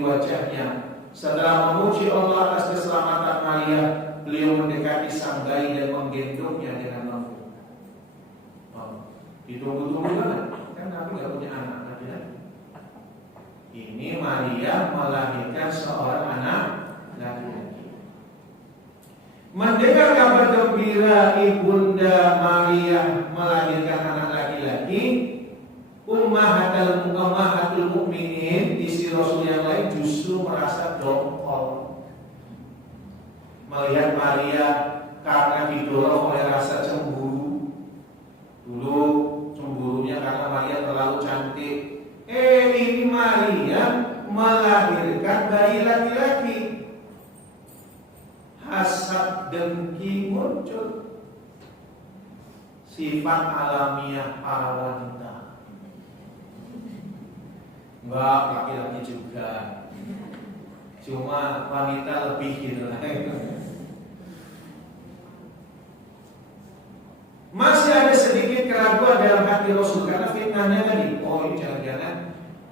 di wajahnya. Setelah memuji Allah atas keselamatan Maria, beliau mendekati sang bayi dan menggendongnya dengan lembut. Ditunggu-tunggu kan Nabi gak punya anak lagi. Ini Maria melahirkan seorang anak laki-laki. Mendengar kabar gembira ibunda Maria melahirkan anak laki-laki, Ummahatul Mukminin, isi Rasul yang lain justru merasa dongkol melihat Maria karena didorong oleh rasa cemburu. Dulu cemburunya karena Maria terlalu cantik. Ini Maria melahirkan bayi laki-laki. Hasad dengki muncul. Sifat alamiah para wanita. Enggak, laki-laki juga. Cuma wanita lebih gitu lah. Masih ada sedikit keraguan dalam hati Rasul karena fitnahnya tadi. Ini jangan-jangan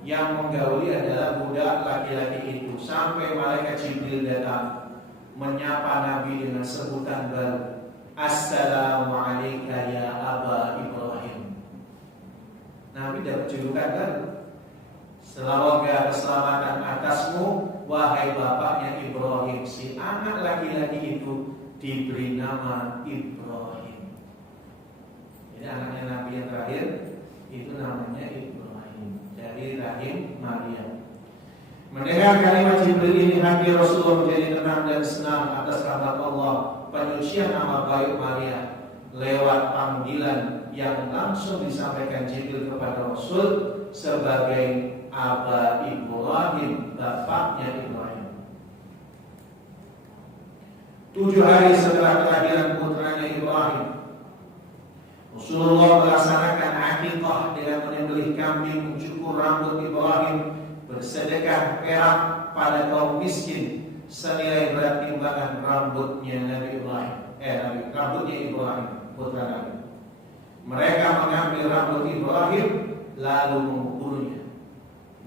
yang menggauli adalah budak laki-laki itu. Sampai malaikat Jibril datang menyapa Nabi dengan sebutan baru. Assalamualaikum ya Aba Ibrahim. Nabi dapat julukan baru. Semoga keselamatan atasmu, wahai bapaknya Ibrahim. Si anak laki-laki itu diberi nama Ibrahim. Jadi anaknya Nabi yang terakhir itu namanya Ibrahim. Dari rahim Maria. Mendengar kalimat Jibril ini, hati Rasulullah menjadi tenang dan senang atas kabar Allah penyucian nama baik Maria lewat panggilan yang langsung disampaikan Jibril kepada Rasul sebagai Aba Ibrahim, bapaknya Ibrahim. 7 hari setelah kelahiran putranya Ibrahim, Rasulullah melaksanakan akikah dengan menyembelih kambing, mencukur rambut Ibrahim, bersedekah perak pada kaum miskin senilai berat timbangan rambutnya Nabi Ibrahim. Rambutnya Ibrahim, putra Nabi. Mereka mengambil rambut Ibrahim lalu mengukurnya.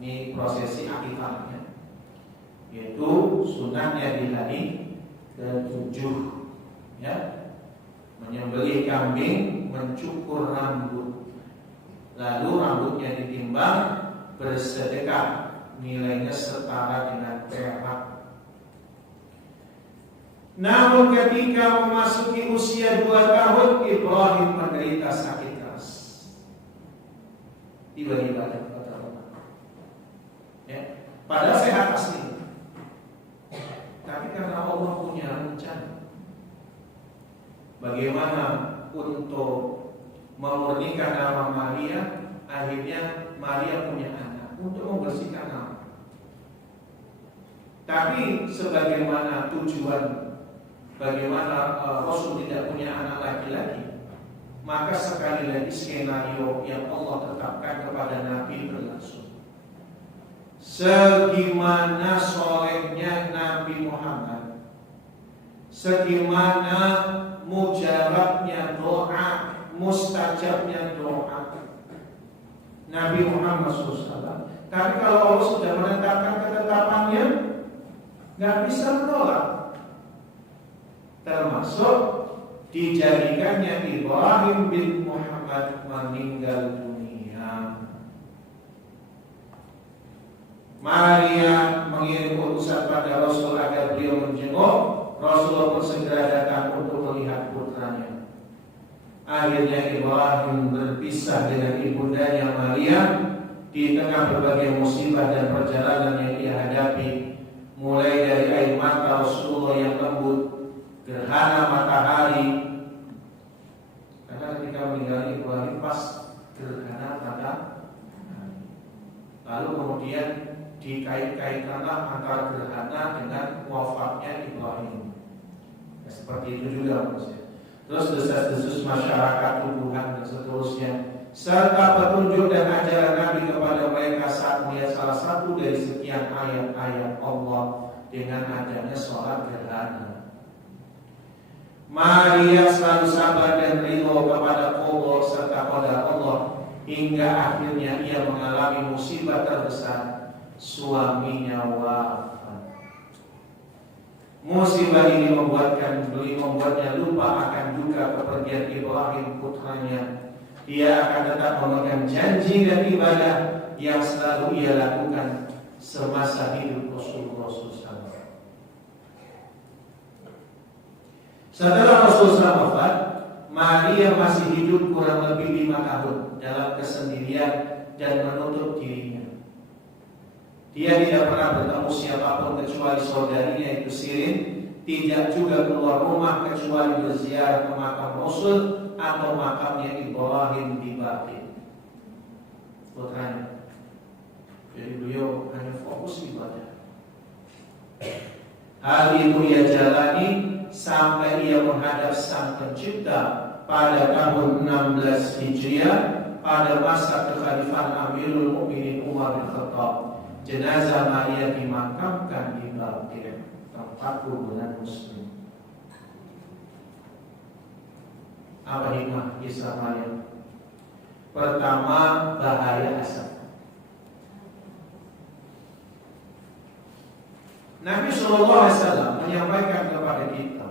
Ini prosesi akikahnya, yaitu sunahnya di hari ke-7, ya, menyembelih kambing, mencukur rambut, lalu rambutnya ditimbang, bersedekah, nilainya setara dengan perak. Namun ketika memasuki usia 2 tahun, Ibrahim menderita sakit keras. Tiba-tiba padahal sehat asli, tapi karena Allah punya rencana bagaimana untuk memurnikan nama Maria, akhirnya Maria punya anak untuk membersihkan nama. Tapi sebagaimana tujuan, bagaimana Rasul tidak punya anak laki-laki, maka sekali lagi skenario yang Allah tetapkan kepada Nabi berlangsung. Segimana solehnya Nabi Muhammad, segimana mujarabnya doa, mustajabnya doa Nabi Muhammad SAW. Tapi kalau Allah sudah menetapkan ketetapannya, nggak bisa menolak. Termasuk dijadikannya Ibrahim bin Muhammad meninggal dunia. Maria mengirim utusan pada Rasul agar beliau menjenguk. Rasulullah pun segera datang untuk melihat putranya. Akhirnya Ibrahim berpisah dengan ibundanya Maria di tengah berbagai musibah dan perjalanan yang ia hadapi, mulai dari air mata Rasulullah yang lembut, gerhana matahari. Karena ketika meninggal Ibrahim pas gerhana matahari, lalu kemudian dikait-kaitkanlah antara gerhana dengan wafatnya Ibrahim. Seperti itu juga maksudnya. Terus desas-desus masyarakat, tuduhan dan seterusnya, serta petunjuk dan ajaran Nabi kepada mereka saat melihat salah satu dari sekian ayat-ayat Allah dengan adanya sholat gerhana. Maria selalu sabar dan ridho kepada Allah serta qadar Allah hingga akhirnya ia mengalami musibah terbesar suaminya wafat. Musibah ini membuatnya lupa akan duka kepergian Ibrahim putranya. Dia akan tetap memegang janji dan ibadah yang selalu ia lakukan semasa hidup Rasulullah SAW. Setelah Rasulullah wafat, Maria masih hidup kurang lebih 5 tahun dalam kesendirian dan menutup dirinya. Dia tidak pernah bertemu siapapun kecuali saudarinya itu Sirin. Tidak juga keluar rumah kecuali berziarah ke makam Rasul atau makamnya Ibrahim di Baqi, putranya. Jadi beliau hanya fokus ibadah. Hal itu ia jalani sampai ia menghadap Sang Pencipta pada tahun 16 Hijriah pada masa kekhalifahan Amirul Mukminin Umar bin Khattab. Jenazah Maria dimakamkan di Baqi', tempat kuburan Muslim. Apa hikmah kisah Maria? Pertama, bahaya asap. Nabi SAW menyampaikan kepada kita,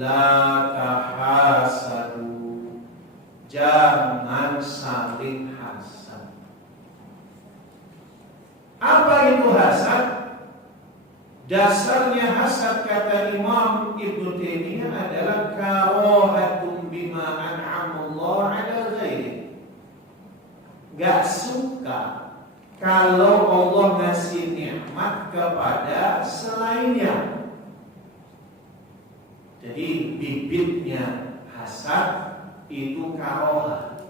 la tahasadu, jangan saling hasad. Apa itu hasad? Dasarnya hasad kata Imam Ibnu Taimiyah adalah karahatun bima an'amallahu ala ghairi. Gak suka kalau Allah ngasih nikmat kepada selainnya. Jadi bibitnya hasad itu karohah.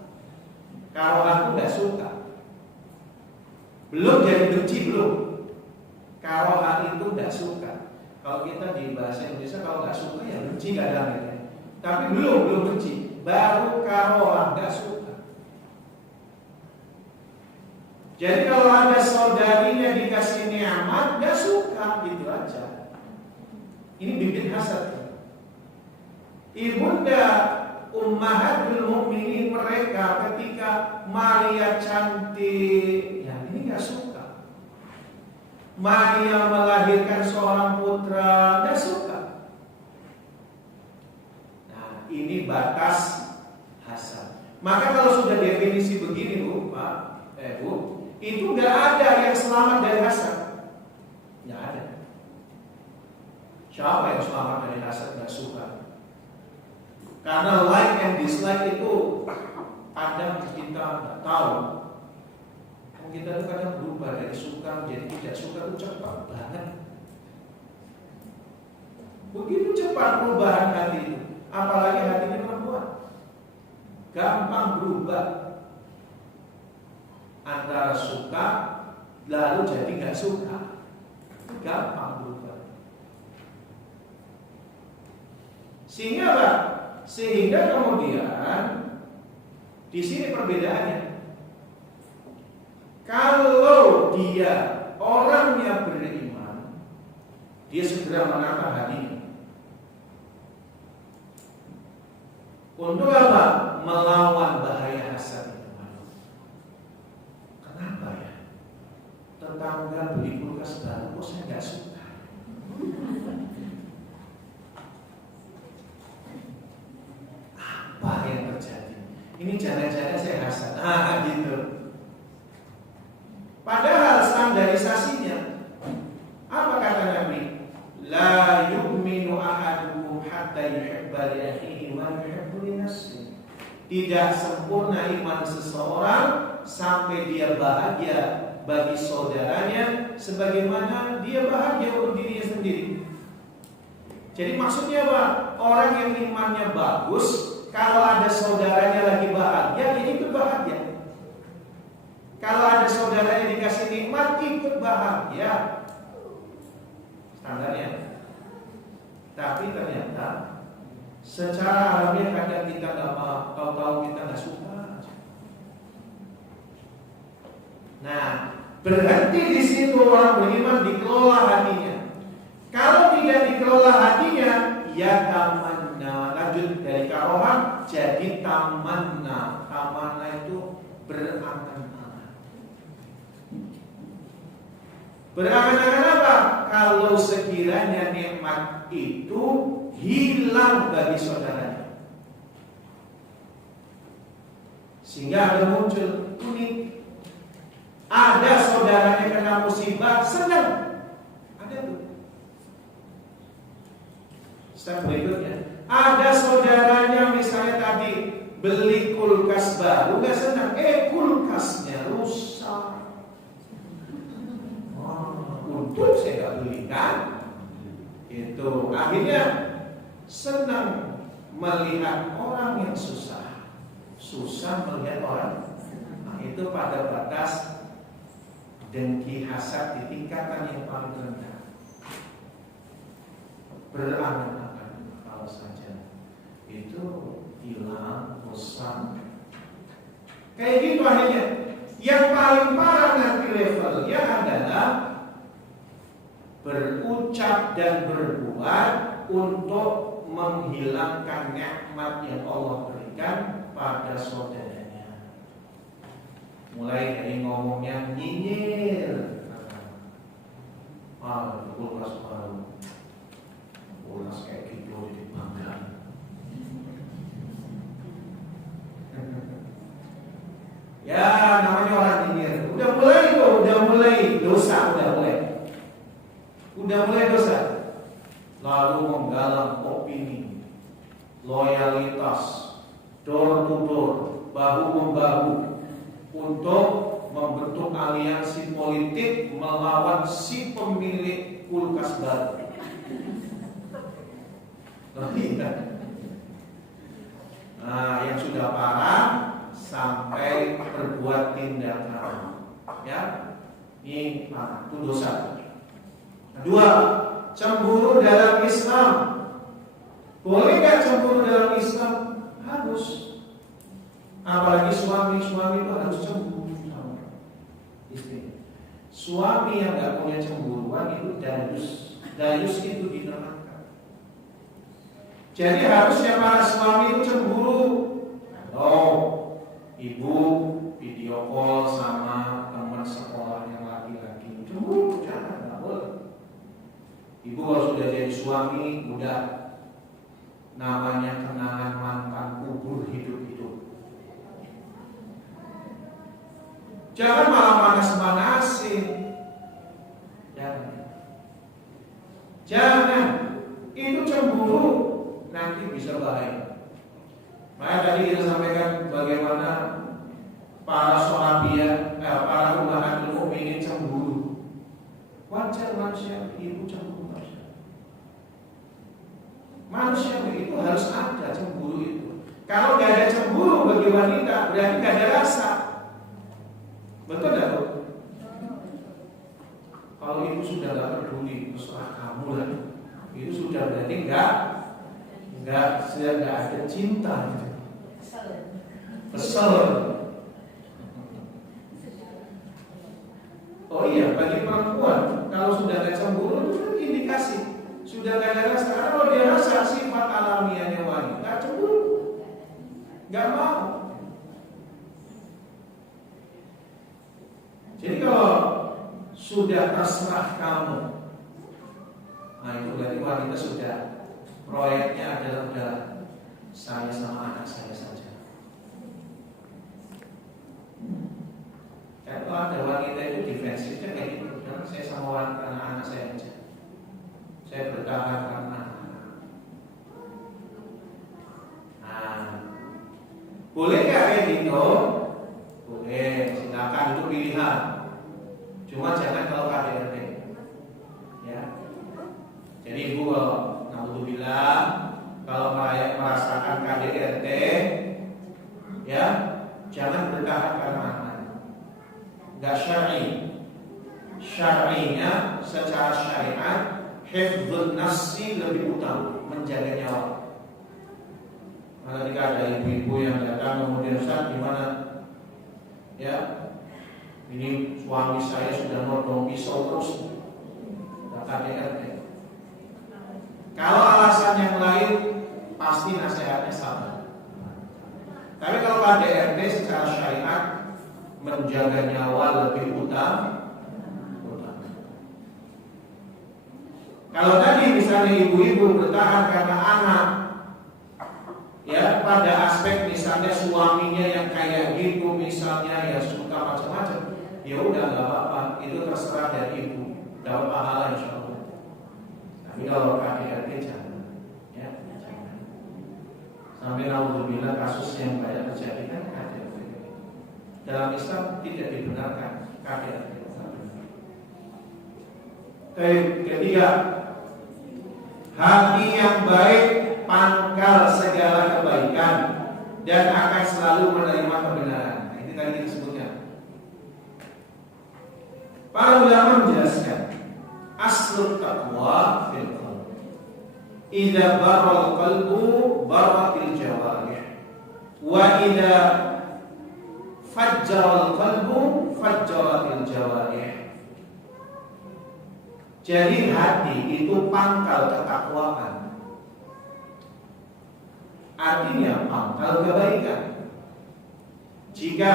Karohah itu gak suka. Belum jadi benci, belum. Karohah itu gak suka. Kalau kita di bahasa Indonesia kalau gak suka ya benci kadang-kadang. Tapi belum benci. Baru karohah, gak suka. Jadi kalau ada saudarinya dikasih nikmat, gak suka, gitu aja. Ini bibit hasad. Ibunda Ummahatul Mukminin mereka ketika Maria cantik, ya ini gak suka. Maria melahirkan seorang putra, gak suka. Nah, ini batas hasad. Maka kalau sudah definisi begini Bu, Bu, itu gak ada yang selamat dari hasad. Gak ada. Siapa yang selamat dari hasad gak suka? Karena like and dislike itu kadang kita nggak tahu. Kita itu kadang berubah dari suka menjadi tidak suka itu cepat banget. Begitu cepat perubahan hati itu, apalagi hatinya perempuan, gampang berubah antara suka lalu jadi nggak suka, gampang berubah. Sehingga kemudian di sini perbedaannya. Kalau dia orangnya beriman, dia segera menata hatinya. Untuk apa? Melawan bahaya hasad itu. Kenapa ya? Tetangga beli kulkas baru kok saya nggak suka. Apa yang terjadi? Ini jangan-jangan saya hasad. Gitu. Padahal standarisasinya apa kata Nabi? La yu'minu ahadukum hatta yuhibba li akhihi ma yuhibbu li nafsihi. Tidak sempurna iman seseorang sampai dia bahagia bagi saudaranya sebagaimana dia bahagia untuk dirinya sendiri. Jadi maksudnya apa? Orang yang imannya bagus, kalau ada saudaranya lagi bahagia, dia ikut bahagia. Kalau ada saudaranya dikasih nikmat, ikut bahagia. Standarnya. Tapi ternyata secara alamiah kadang kita nggak mau, tahu-tahu kita nggak suka. Nah, berhenti di situ orang beriman dikelola hatinya. Kalau tidak dikelola hatinya, ya tamanna. Lanjut dari karohah jadi tamanna. Tamanna itu berangan-angan. Berangan-angan apa? Kalau sekiranya nikmat itu hilang bagi saudaranya. Sehingga ada muncul unik. Ada saudaranya kena musibah, senang. Ada tuh. Step berikutnya, ada saudaranya misalnya tadi beli kulkas baru, gak senang. Kulkasnya rusak. Untung saya gak beli kan. Itu akhirnya senang melihat orang yang susah. Susah melihat orang. Nah, itu pada batas dengki hasad di tingkatan yang paling rendah. Berangan-angan kalau saja itu hilang, bosan. Kayak gitu akhirnya. Yang paling parah nanti levelnya adalah berucap dan berbuat untuk menghilangkan nikmat yang Allah berikan pada saudaranya. Mulai dari ngomongnya nyinyir. Kulkas baru. Kulkas kayak gitu dibanggakan. Ya namanya orang nyinyir. Udah mulai dosa, udah mulai dosa. Lalu menggalang opini, loyalitas, door to door, bahu membahu untuk membentuk aliansi politik melawan si pemilik kulkas baru. Nah, yang sudah parah sampai berbuat tindakan, ya, ini parah, itu dosa. Kedua, cemburu dalam Islam. Boleh nggak cemburu dalam Islam? Harus. Apalagi suami itu harus cemburu sama istri. Suami yang nggak punya cemburuan itu dayus itu di neraka. Jadi harusnya para suami itu cemburu. Ibu video call sama teman sekolah yang laki-laki, cemburu, jangan, nggak boleh. Ibu kalau sudah jadi suami, udah namanya kenangan mantan kubur hidup-hidup. Jangan malah panas-panasin. Jangan. Itu cemburu, nanti bisa bahaya. Maka tadi kita sampaikan bagaimana para sahabiah, para ummahatul mukminin cemburu. Wajar manusia ibu cemburu manusia itu harus ada cemburu itu. Kalau nggak ada cemburu bagi wanita, berarti nggak ada rasa. Betul nggak Bu? Kalau ibu sudah nggak peduli, terserah kamu lah. Itu sudah berarti sudah nggak ada cinta. Kesel. Oh iya, bagi perempuan kalau sudah ada cemburu itu indikasi sudah nggak ada rasa. Karena kalau dia rasa sifat alamiahnya wanita cemburu, nggak mau. Jadi kalau sudah terserah kamu, nah itu berarti wanita sudah proyeknya adalah udah saya sama anak saya saja. Kalau ada wanita itu defensifnya kayak gitu, dan saya sama anak-anak saya aja. Saya bertahan karena boleh nggak kayak gitu? Boleh, silakan, itu pilihan. Cuma jangan kalau KDRT, ya. Jadi ibu kalau bilang kalau merasakan KDRT, ya jangan bertahan karena anak. Nggak syar'i. Syar'inya secara syariat hifdzun nafsi lebih utama, menjaga nyawa. Maka ketika ada ibu-ibu yang datang kemudian Ustaz gimana? Ya, ini suami saya sudah nodong pisau terus, KDRT. Kalau alasan yang lain pasti nasihatnya sama. Tapi kalau KDRT secara syariat menjaga nyawa lebih utama. Kalau tadi misalnya ibu-ibu bertahan karena anak, ya pada aspek misalnya suaminya yang kayak gitu, misalnya ya suka macam-macam, ya udah nggak apa-apa, itu terserah dari ibu, dapat pahala insya Allah. Tapi kalau kakek-kakek jangan, ya jangan. Sampai alhamdulillah kasus yang banyak terjadi kan kakek-kakek. Dalam Islam tidak dibenarkan kakek-kakek. Ketiga, hati yang baik pangkal segala kebaikan dan akan selalu menerima kebenaran. Nah, ini tadi disebutnya. Para ulama menjelaskan aslut taqwa fil qalb. Idza barral qalbu baratil jawarih. Wa idza fajjaral qalbu fajjaratil jawarih. Jadi hati itu pangkal ketakwaan. Artinya pangkal kebaikan. Jika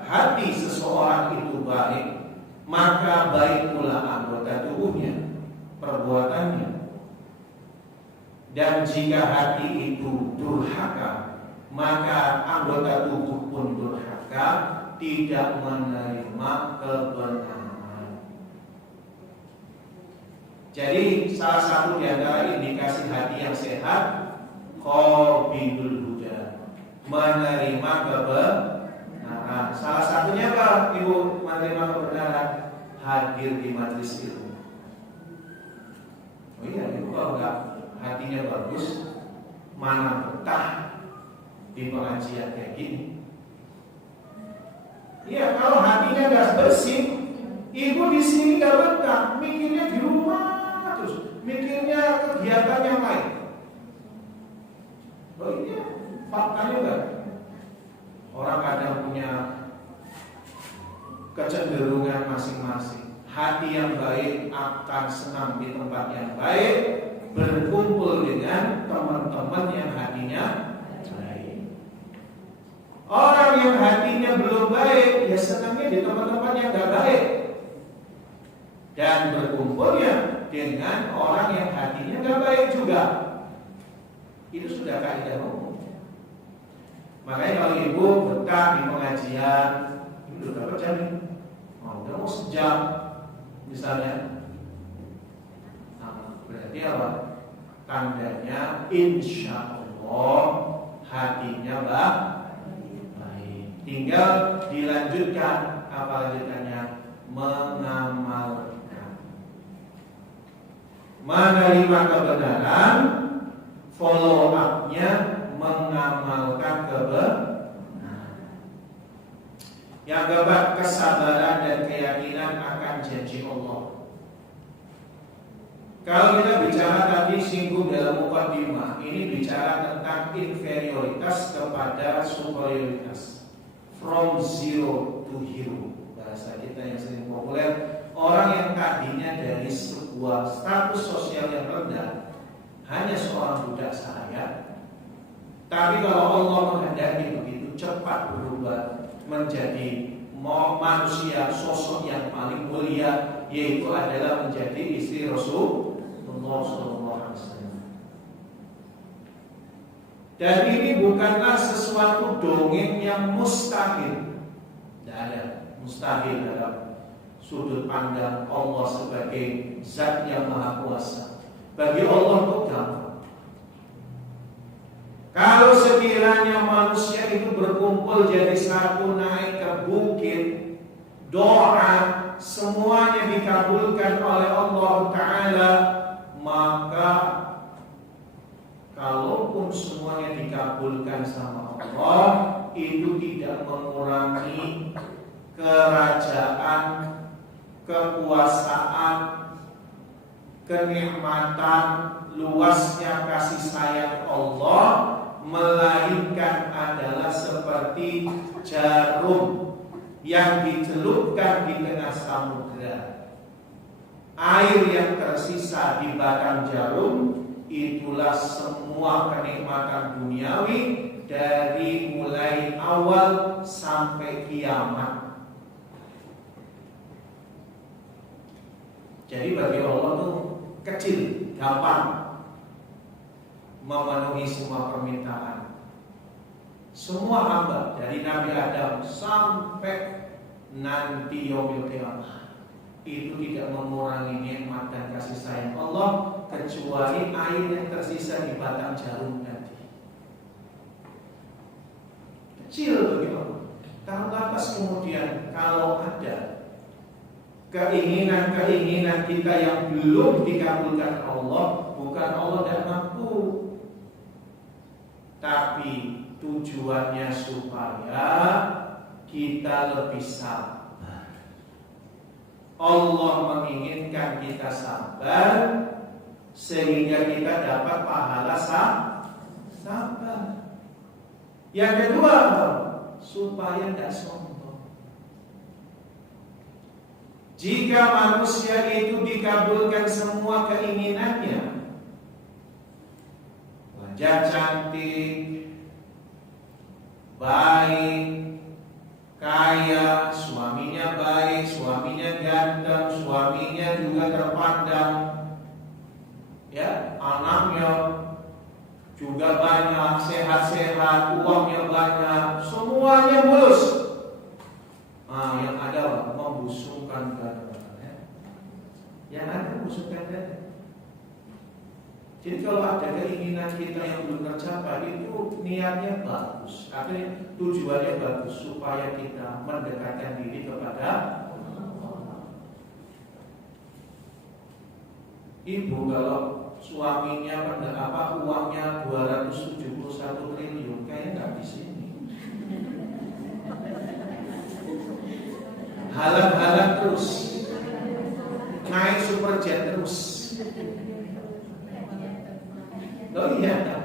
hati seseorang itu baik, maka baik pula anggota tubuhnya, perbuatannya. Dan jika hati itu durhaka, maka anggota tubuh pun durhaka, tidak menerima kebenaran. Jadi salah satu di antara indikasi hati yang sehat, qabilul huda, menerima kebenaran. Salah satunya apa, Ibu, menerima kebenaran? Hadir di majelis ilmu. Oh iya, Ibu kalau enggak hatinya bagus, mana betah di pengajian kayak gini. Iya, kalau hatinya enggak bersih, Ibu di sini enggak betah, mikirnya di rumah terus, mikirnya kegiatan yang lain. Oh iya, faktanya enggak. Orang kadang punya kecenderungan masing-masing. Hati yang baik akan senang di tempat yang baik, berkumpul dengan teman-teman yang hatinya baik. Orang yang hatinya belum baik, ya senangnya di teman-teman yang gak baik, dan berkumpulnya dengan orang yang hatinya gak baik juga. Itu sudah kaidah umum. Makanya kalau ibu betah di pengajian, ibu udah berapa jam nih? Udah mau sejam misalnya. Nah, berarti apa? Tandanya insya Allah hatinya baik. Tinggal dilanjutkan, apa lanjutannya? Mengamalkan. Menerima kebenaran, follow up-nya mengamalkan kebenaran. Yang keempat, kesabaran dan keyakinan akan janji Allah. Kalau kita bicara tadi singgung dalam mukadimah, ini bicara tentang inferioritas kepada superioritas. From zero to hero, bahasa kita yang sering populer. Orang yang tadinya dari sebuah status sosial yang rendah, hanya seorang budak sahaya, tapi kalau Allah menghendaki begitu cepat berubah menjadi manusia, sosok yang paling mulia, yaitu adalah menjadi istri Rasulullah SAW. Dan ini bukanlah sesuatu dongeng yang mustahil. Tidak ada mustahil dalam sudut pandang Allah sebagai Zat yang Maha Kuasa. Bagi Allah itu gampang. Kalau sekiranya manusia itu berkumpul jadi satu, naik ke bukit, doa, semuanya dikabulkan oleh Allah Ta'ala, maka kalaupun semuanya dikabulkan sama Allah, itu tidak mengurangi kerajaan, kekuasaan, kenikmatan, luasnya kasih sayang Allah, melainkan adalah seperti jarum yang dicelupkan di tengah samudera. Air yang tersisa di batang jarum, itulah semua kenikmatan duniawi dari mulai awal sampai kiamat. Jadi bagi Allah tuh kecil, gampang memenuhi semua permintaan. Semua hamba dari Nabi Adam sampai nanti yaumil qiyamah itu tidak mengurangi nikmat dan kasih sayang Allah kecuali air yang tersisa di batang jarum tadi. Kecil begitu. Lantas kemudian kalau ada keinginan-keinginan kita yang belum dikabulkan Allah, bukan Allah tidak mampu, tapi tujuannya supaya kita lebih sabar. Allah menginginkan kita sabar sehingga kita dapat pahala sabar. Yang kedua, supaya tidak sombong. Jika manusia itu dikabulkan semua keinginannya, wajah cantik, baik, kaya, suaminya baik, suaminya ganteng, suaminya juga terpandang, ya, anaknya juga banyak, sehat-sehat, uangnya banyak, semuanya mulus. Yang ada membusungkan dada, yang ada membusungkan dada. Jadi kalau ada keinginan kita yang belum tercapai itu niatnya bagus, artinya tujuannya bagus supaya kita mendekatkan diri kepada Allah. Ibu kalau suaminya uangnya 271 triliun kayaknya nggak di sini. Halang-halang terus, naik superjet terus. Oh iya.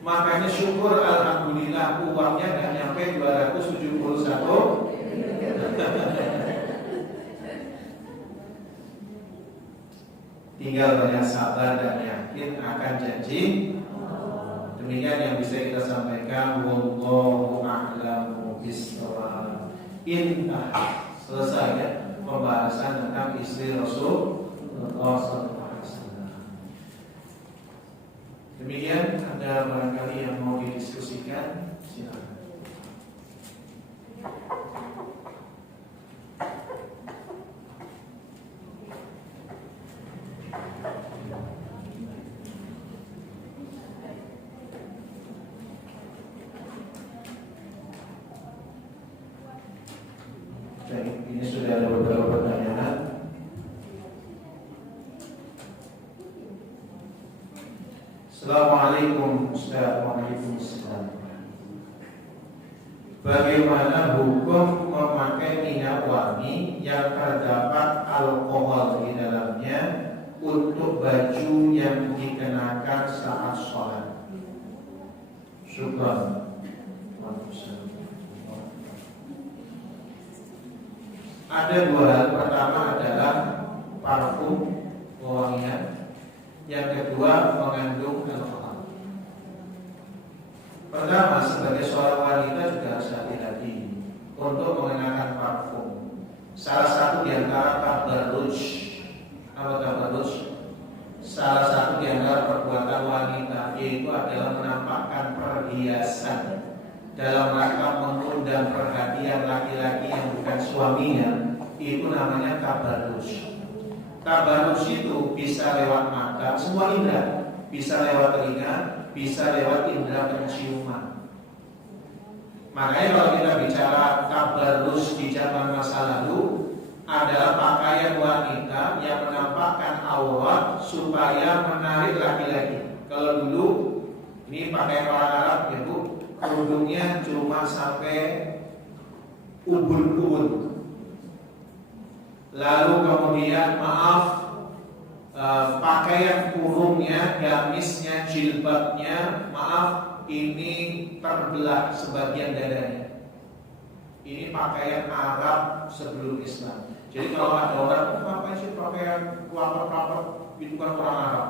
Makanya syukur alhamdulillah uangnya nggak nyampe 271. Tinggal banyak sabar dan yakin akan janji. Demikian yang bisa kita sampaikan. Wallahu a'lamu bishawab. Indah selesai ya pembahasan tentang istri Rasulullah SAW. Demikian, ada barangkali yang mau didiskusikan, silakan. Ini sudah ada beberapa pertanyaan. Assalamualaikum Ustaz. Waalaikumsalam. Bagaimana hukum memakai minyak wangi yang terdapat alkohol di dalamnya untuk baju yang dikenakan saat sholat? Syukran. Ada dua hal. Pertama adalah parfum, pewangian. Yang kedua mengandung alkohol. Pertama, sebagai seorang wanita juga harus hati-hati untuk mengenakan parfum. Salah satu di antara tabarruj. Apa tabarruj? Salah satu di antara perbuatan wanita yaitu adalah menampakkan perhiasan dalam rangka mengundang perhatian laki-laki yang bukan suaminya. Itu namanya tabarruj. Tabarruj itu bisa lewat mata, semua indera, bisa lewat telinga, bisa lewat indera penciuman. Makanya kalau kita bicara tabarruj di zaman masa lalu adalah pakaian wanita yang menampakkan aurat supaya menarik laki-laki. Kalau dulu ini pakaian orang Arab itu kerudungnya cuma sampai ubun-ubun. Lalu kemudian pakaian kurungnya, gamisnya, jilbabnya, ini terbelah sebagian dadanya. Ini pakaian Arab sebelum Islam. Jadi kalau ada orang, ngapain sih pakaian kelapa-kelapa, itu kan orang Arab.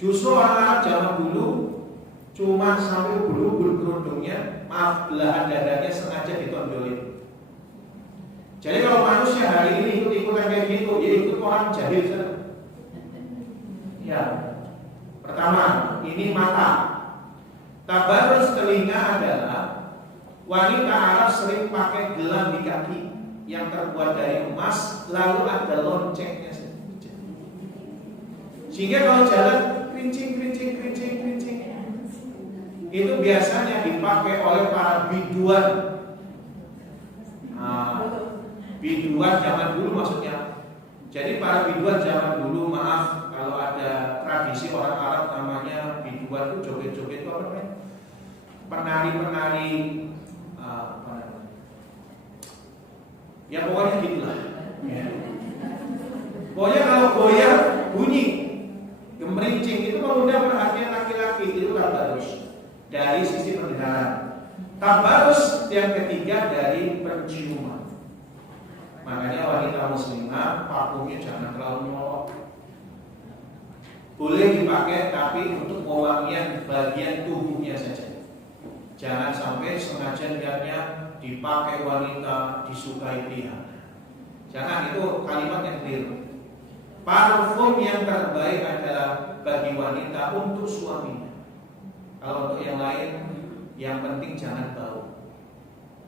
Justru orang Arab zaman dulu cuma sampai ubun-ubun kerudungnya, belahan dadanya sengaja ditondolin. Jadi kalau manusia hari ini ikut-ikutan kayak gitu, ya ikut orang jahil saja. Ya, pertama ini mata. Tabarruz telinga adalah wanita Arab sering pakai gelang di kaki yang terbuat dari emas, lalu ada loncengnya sehingga kalau jalan kerincing. Itu biasanya dipakai oleh para biduan. Biduan zaman dulu maksudnya. Jadi para biduan zaman dulu, maaf kalau ada tradisi orang Arab namanya biduan itu joget-joget itu apa namanya? Penari-penari ya pokoknya gitulah. Ya. Pokoknya kalau goyang bunyi gemerincing itu mengundang perhatian laki-laki, itu tabarruz dari sisi pendengaran. Tabarruz yang ketiga dari penciuman. Makanya wanita muslimah parfumnya jangan terlalu molok. Boleh dipakai tapi untuk pewangian bagian tubuhnya saja. Jangan sampai sengaja niatnya dipakai wanita disukai pria. Jangan, itu kalimat yang keliru. Parfum yang terbaik adalah bagi wanita untuk suaminya. Kalau untuk yang lain, yang penting jangan bau.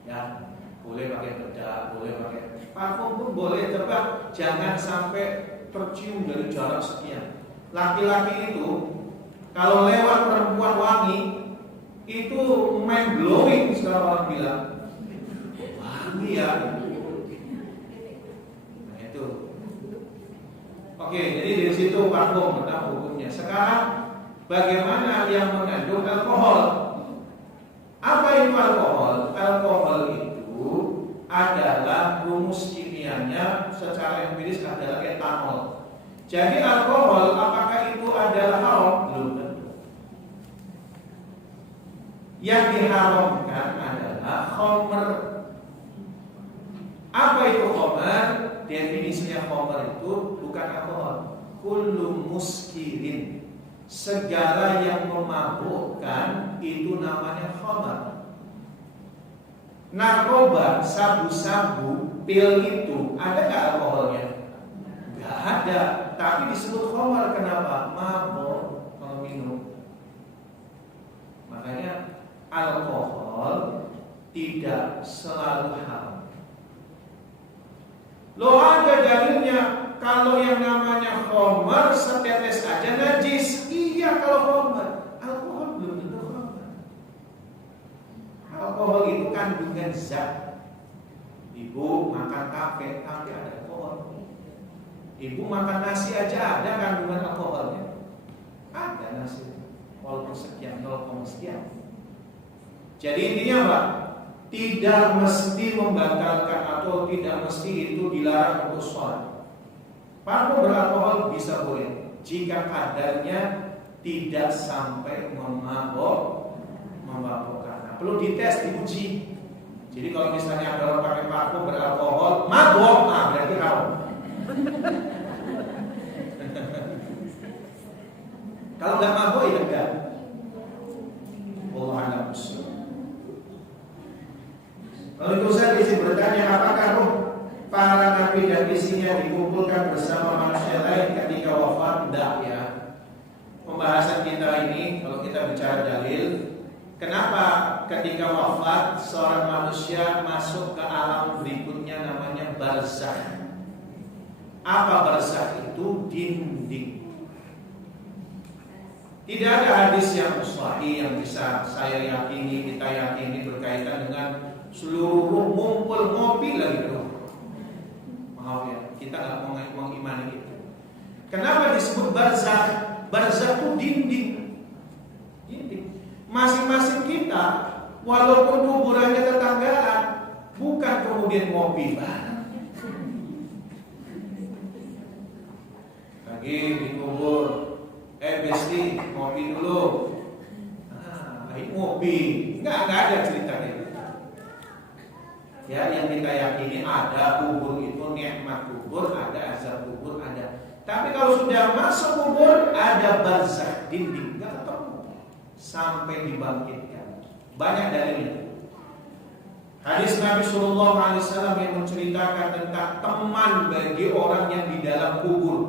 Ya, boleh pakai bedak, boleh pakai parfum pun boleh, tapi jangan sampai tercium dari jarak sekian. Laki-laki itu kalau lewat perempuan wangi itu mind blowing, sekarang orang bilang wangi ya. Nah itu. Oke, jadi dari situ parfum tentang hukumnya. Sekarang bagaimana yang mengandung alkohol? Apa itu alkohol? Alkohol itu adalah rumus kimianya secara empiris adalah etanol. Jadi alkohol apakah itu adalah haram? Belum tentu. Yang diharamkan adalah khamr. Apa itu khamr? Definisinya khamr itu bukan alkohol. Kullu muskirin. Segala yang memabukkan itu namanya khamr. Narkoba, sabu-sabu, pil itu ada nggak alkoholnya? Nggak ada, tapi disebut khamr. Kenapa? Mabuk kalau minum. Makanya alkohol tidak selalu haram. Loh ada dalilnya, kalau yang namanya khamr setetes aja najis. Iya kalau khamr, alkohol belum tentu khamr. Alkohol itu kandungan zat. Ibu makan kafe ada alkohol. Ibu makan nasi aja ada kandungan alkoholnya. Ada nasi walaupun sekian, 0, sekian. Jadi intinya apa? Tidak mesti membatalkan atau tidak mesti itu dilarang untuk sholat. Parfum beralkohol bisa boleh jika kadarnya tidak sampai memabukkan. Nah, perlu dites, diuji. Jadi kalau misalnya ada orang pakai parfum beralkohol mabuk, nah berarti haram. Kalau nggak mabuk ya enggak. Wallahu a'lam. Lalu itu saya izin bertanya, apakah roh para nabi dan isinya dikumpulkan bersama manusia lain ketika wafat? Tidak ya. Pembahasan kita ini kalau kita bicara dalil, kenapa ketika wafat seorang manusia masuk ke alam berikutnya namanya barzakh. Apa barzakh itu? Dinding. Tidak ada hadis yang sahih yang bisa saya yakini, kita yakini berkaitan dengan seluruh ngumpul ngopi lagi tuh. Maaf ya, kita nggak mau mengimani itu. Kenapa disebut barzakh? Barzakh itu dinding. Masing-masing kita, walaupun kuburannya tetanggaan, bukan kemudian ngopi bareng. Lagi dikubur, Besti ngopi dulu. Ngopi, nggak ada ceritanya. Ya, yang kita yakini ada kubur itu nikmat kubur, ada azab kubur, ada. Tapi kalau sudah masuk kubur ada barzakh, dinding, nggak ketemu sampai dibangkitkan. Banyak dalilnya. Hadis Nabi Sallallahu Alaihi Wasallam yang menceritakan tentang teman bagi orang yang di dalam kubur.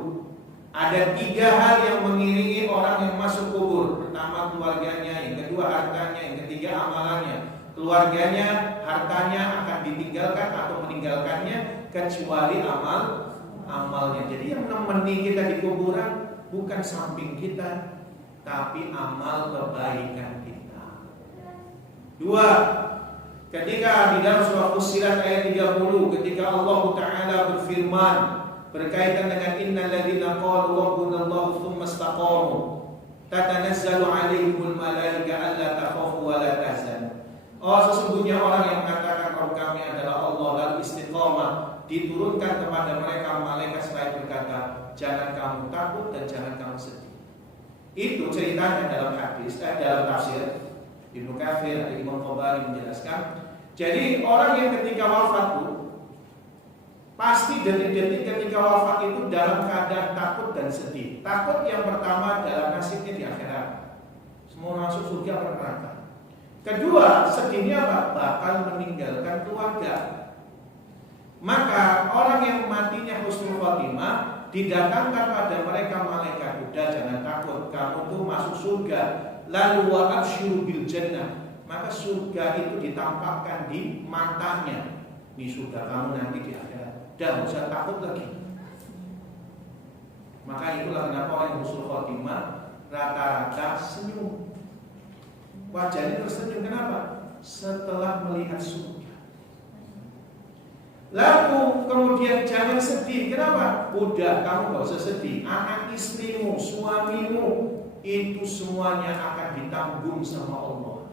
Ada 3 hal yang mengiringi orang yang masuk kubur. Pertama keluarganya, yang kedua hartanya, yang ketiga amalannya. Keluarganya, hartanya akan ditinggalkan atau meninggalkannya kecuali amalnya. Jadi yang menemani kita di kuburan bukan samping kita, tapi amal kebaikan kita. 2. Ketika di dalam surah Fussilat ayat 30, ketika Allah Ta'ala berfirman berkaitan dengan innal ladzina qalu rabbuna Allah tsumma istaqamu tatanazzalu 'alaihimul malaika alla takhafu wa la tahzanu. Oh, sesungguhnya orang yang mengatakan Rabb kami adalah Allah lalu istiqamah, diturunkan kepada mereka malaikat seraya berkata, jangan kamu takut dan jangan kamu sedih. Itu ceritanya dalam hadis, dalam tafsir Ibnu Katsir atau Imam Tabari menjelaskan. Jadi orang yang ketika wafat itu pasti detik-detik ketika wafat itu dalam keadaan takut dan sedih. Takut yang pertama dalam nasibnya di akhirat, semua masuk surga atau neraka. Kedua, sedihnya apa? Bakal meninggalkan keluarga. Maka orang yang matinya husnul khotimah didatangkan pada mereka malaikat, udah jangan takut, kamu tuh masuk surga. Lalu wa absyiru bil jannah, maka surga itu ditampakkan di matanya. Ini surga kamu nanti di akhirat. Dan usah takut lagi. Maka itulah kenapa orang yang husnul khotimah rata-rata senyum. Wajahnya tersenyum, kenapa? Setelah melihat surga. Lalu kemudian jangan sedih, kenapa? Udah kamu gak usah sedih. Anak istrimu, suamimu, itu semuanya akan ditanggung sama Allah.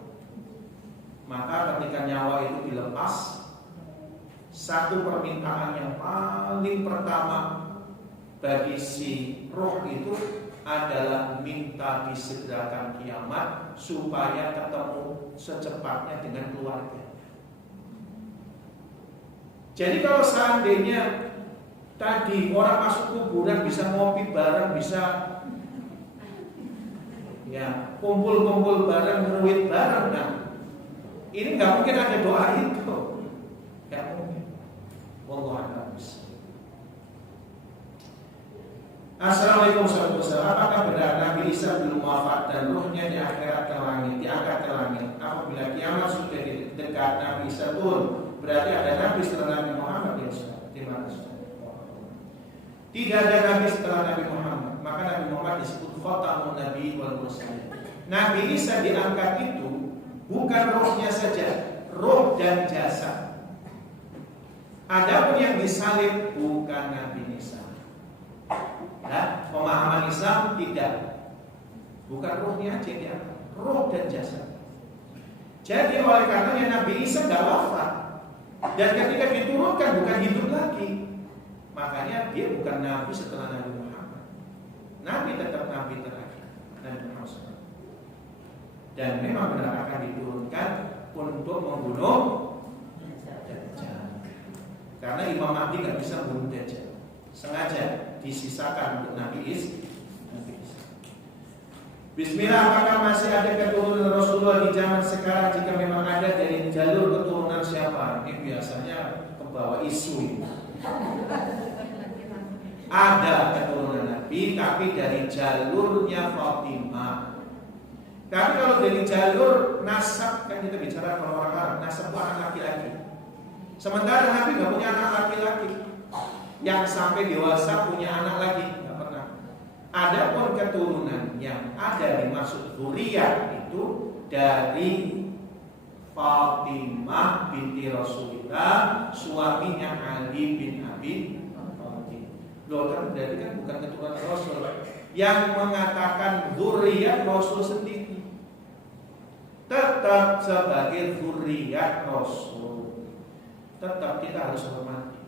Maka ketika nyawa itu dilepas, satu permintaan yang paling pertama bagi si roh itu adalah minta disegerakan kiamat supaya ketemu secepatnya dengan keluarga. Jadi kalau seandainya tadi orang masuk kuburan bisa ngopi bareng, bisa ya kumpul-kumpul bareng, ngeruit bareng, nah ini nggak mungkin ada doa itu, nggak mungkin. Wallahu a'lam. Assalamualaikum warahmatullahi wabarakatuh. Apakah benar Nabi Isa belum wafat dan ruhnya di akhirat ke langit, diangkat ke langit? Apabila kiamat sudah dekat, Nabi Isa turun, berarti ada Nabi setelah Nabi Muhammad ya Ustaz? Terima kasih. Tidak ada Nabi setelah Nabi Muhammad. Maka Nabi Muhammad disebut khatamun Nabi wal mursalin. Nabi Isa diangkat itu bukan rohnya saja, roh dan jasad. Adapun yang disalib bukan Nabi Isa. Nah, pemahaman Islam tidak, bukan rohnya aja dia, roh dan jasad. Jadi oleh karenanya Nabi Isa tidak wafat, dan ketika diturunkan bukan hidup lagi. Makanya dia bukan Nabi setelah Nabi Muhammad. Nabi tetap Nabi terakhir, Nabi Muhammad. Dan memang benar akan diturunkan untuk membunuh Dajjal. Karena Imam Mahdi nggak bisa membunuh Dajjal, sengaja disisakan untuk Nabi Isa. Bismillah, apakah masih ada keturunan Rasulullah di zaman sekarang? Jika memang ada, dari jalur keturunan siapa? Ini biasanya kebawa isu ini. Ada keturunan Nabi, tapi dari jalurnya Fatimah. Tapi kalau dari jalur nasab, kan kita bicara kalau orang Arab, nasab itu anak laki-laki. Sementara Nabi nggak punya anak laki-laki yang sampai dewasa punya anak lagi, nggak pernah. Adapun keturunan yang ada dimaksud dzurriyyah itu dari Fatimah binti Rasulullah, suaminya Ali bin Abi Thalib. Loh, kan berarti kan bukan keturunan Rasul. Yang mengatakan dzurriyyah Rasul sendiri, tetap sebagai dzurriyyah Rasul, tetap kita harus hormati.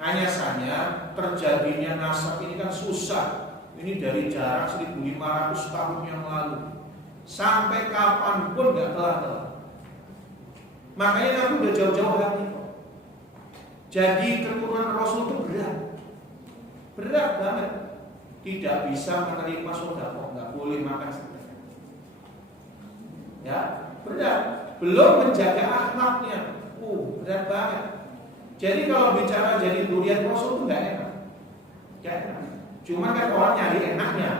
Hanya saja terjadinya nasab ini kan susah. Ini dari jarak 1500 tahun yang lalu sampai kapanpun gak kelar-kelar. Makanya Nabi udah jauh-jauh hari kok. Jadi keturunan Rasul itu berat banget. Tidak bisa menerima sedekah, gak boleh makan sedekah. Ya, berat. Belum menjaga akhlaknya, berat banget. Jadi kalau bicara jadi dzurriyyah Rasul itu nggak enak, Cuma kan orang nyari enaknya,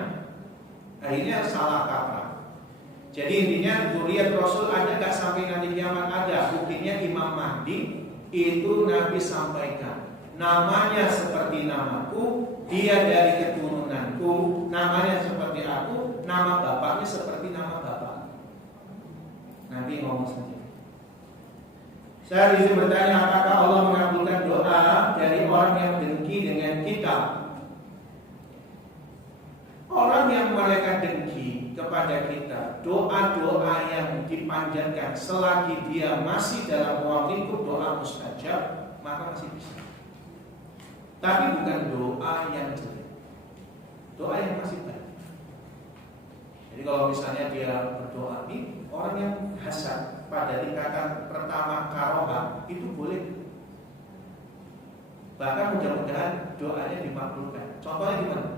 akhirnya salah kaprah. Jadi intinya zuriat Rasul ada nggak sampai nanti kiamat? Ada. Buktinya Imam Mahdi itu Nabi sampaikan, namanya seperti namaku, dia dari keturunanku, namanya seperti aku, nama bapaknya seperti nama bapak. Nabi ngomong sendiri. Saya di sini bertanya, apakah Allah mengabulkan doa dari orang yang dengki dengan kita? Orang yang mereka dengki kepada kita, doa-doa yang dipanjatkan selagi dia masih dalam ruang lingkup doa mustajab, maka masih bisa. Tapi bukan doa yang jelek, doa yang masih baik. Jadi kalau misalnya dia berdoa, ini orang yang hasad pada tingkatan pertama karohah itu boleh. Bahkan mudah-mudahan doanya dimakbulkan. Contohnya gimana?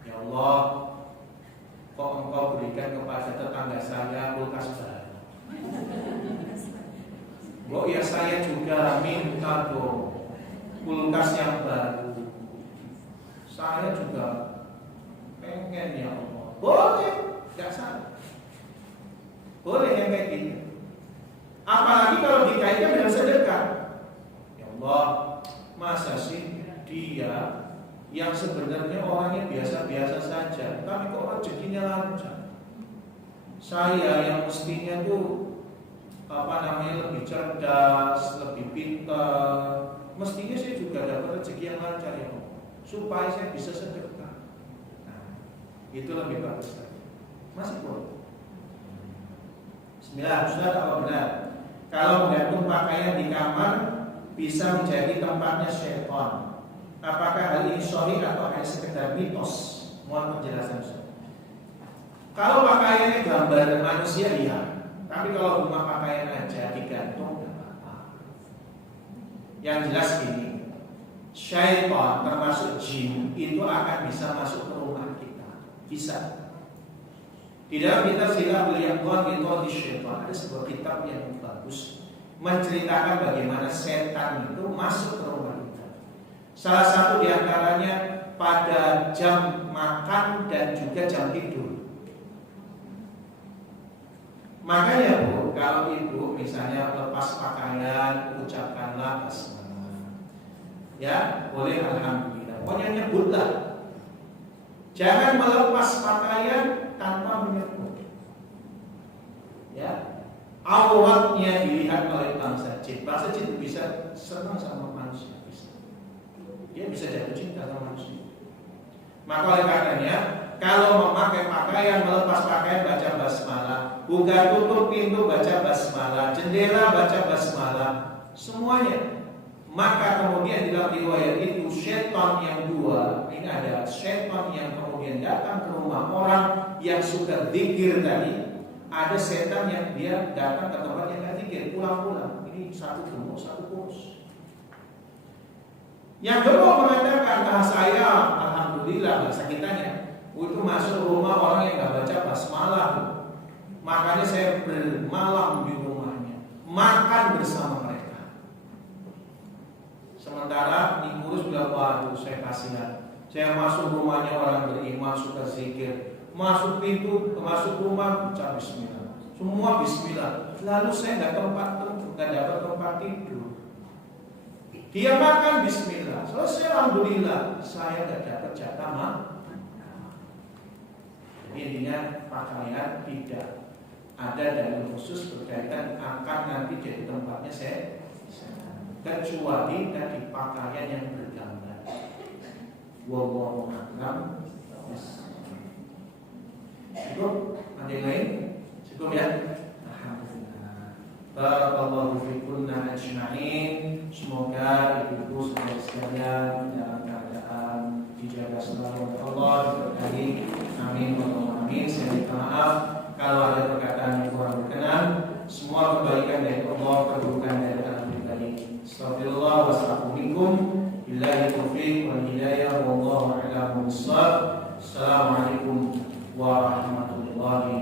Ya Allah, kok engkau berikan kepada tetangga saya kulkas baru. Kok ya saya juga minta dong kulkas yang baru. Saya juga pengen ya Allah. Boleh, gak salah. Boleh yang kayak gitu. Apalagi kalau dikaitkan dengan sedekah. Ya Allah, masa sih dia yang sebenarnya orangnya biasa-biasa saja, tapi kok rezekinya lancar. Saya yang mestinya tuh lebih cerdas, lebih pintar, mestinya saya juga dapat rezeki yang lancar ya, supaya saya bisa sedekah. Nah, itu lebih bagus lagi. Masih boleh. Bismillah, Ustaz, apa benar kalau menggantung pakaian di kamar bisa menjadi tempatnya syaitan? Apakah hal ini sahih atau hanya sekedar mitos? Mohon penjelasan Ustaz. Kalau pakaiannya gambar manusia iya, tapi kalau cuma pakaian aja digantung tidak apa-apa. Yang jelas gini, syaitan termasuk jin itu akan bisa masuk ke rumah kita. Bisa. Di dalam kitab Silah Beliaqwan di Syaitan ada sebuah kitab yang bagus menceritakan bagaimana setan itu masuk ke rumah kita. Salah satu diantaranya pada jam makan dan juga jam tidur. Makanya Bu, kalau Ibu misalnya lepas pakaian, ucapkanlah basmalah. Ya, boleh alhamdulillah. Pokoknya nyebutlah. Jangan melepas pakaian tanpa menyebut. Ya, auratnya dilihat oleh bangsa jin. Bangsa jin bisa senang sama manusia, bisa. Dia bisa jatuh cinta sama manusia. Maka oleh karenanya, kalau memakai pakaian, melepas pakaian baca basmalah, buka tutup pintu baca basmalah, jendela baca basmalah, semuanya. Maka kemudian di dalam riwayat itu syaitan yang dua, ini ada syaitan yang kemudian datang ke rumah orang yang suka zikir tadi. Ada setan yang dia datang ke tempat yang tidak zikir, pulang-pulang. Ini satu gemuk, satu kurus. Yang gemuk mengatakan, saya alhamdulillah bahasa kitanya, itu masuk rumah orang yang tidak baca basmalah. Makanya saya bermalam di rumahnya, makan bersama mereka. Sementara di kurus bilang, waduh saya kasihan, saya masuk rumahnya orang beriman suka zikir, masuk pintu, masuk rumah baca bismillah, semua bismillah. Lalu saya nggak dapat tempat tidur. Dia makan bismillah, selesai alhamdulillah, saya nggak dapat jatah makan. Intinya pakaian tidak ada dalil khusus berkaitan akan nanti jadi tempatnya saya kecuali tadi pakaian yang bergambar. Wallahu a'lam. Cukup? Ada yang lain? Cukup ya? Alhamdulillah. Barakallahu fikunna ajma'in. Semoga ibu-ibu saudara sekalian dalam keadaan dijaga selalu oleh Allah, diberkahi. Amin. Allahumma amin. Saya minta maaf kalau ada perkataan yang kurang berkenan. Semua kebaikan dari Allah, keburukan dari anak pribadi. Astagfirullah wa astaghfirukum. Billahi taufiq wal hidayah wallahu a'lam bissawab. Assalamualaikum warahmatullahi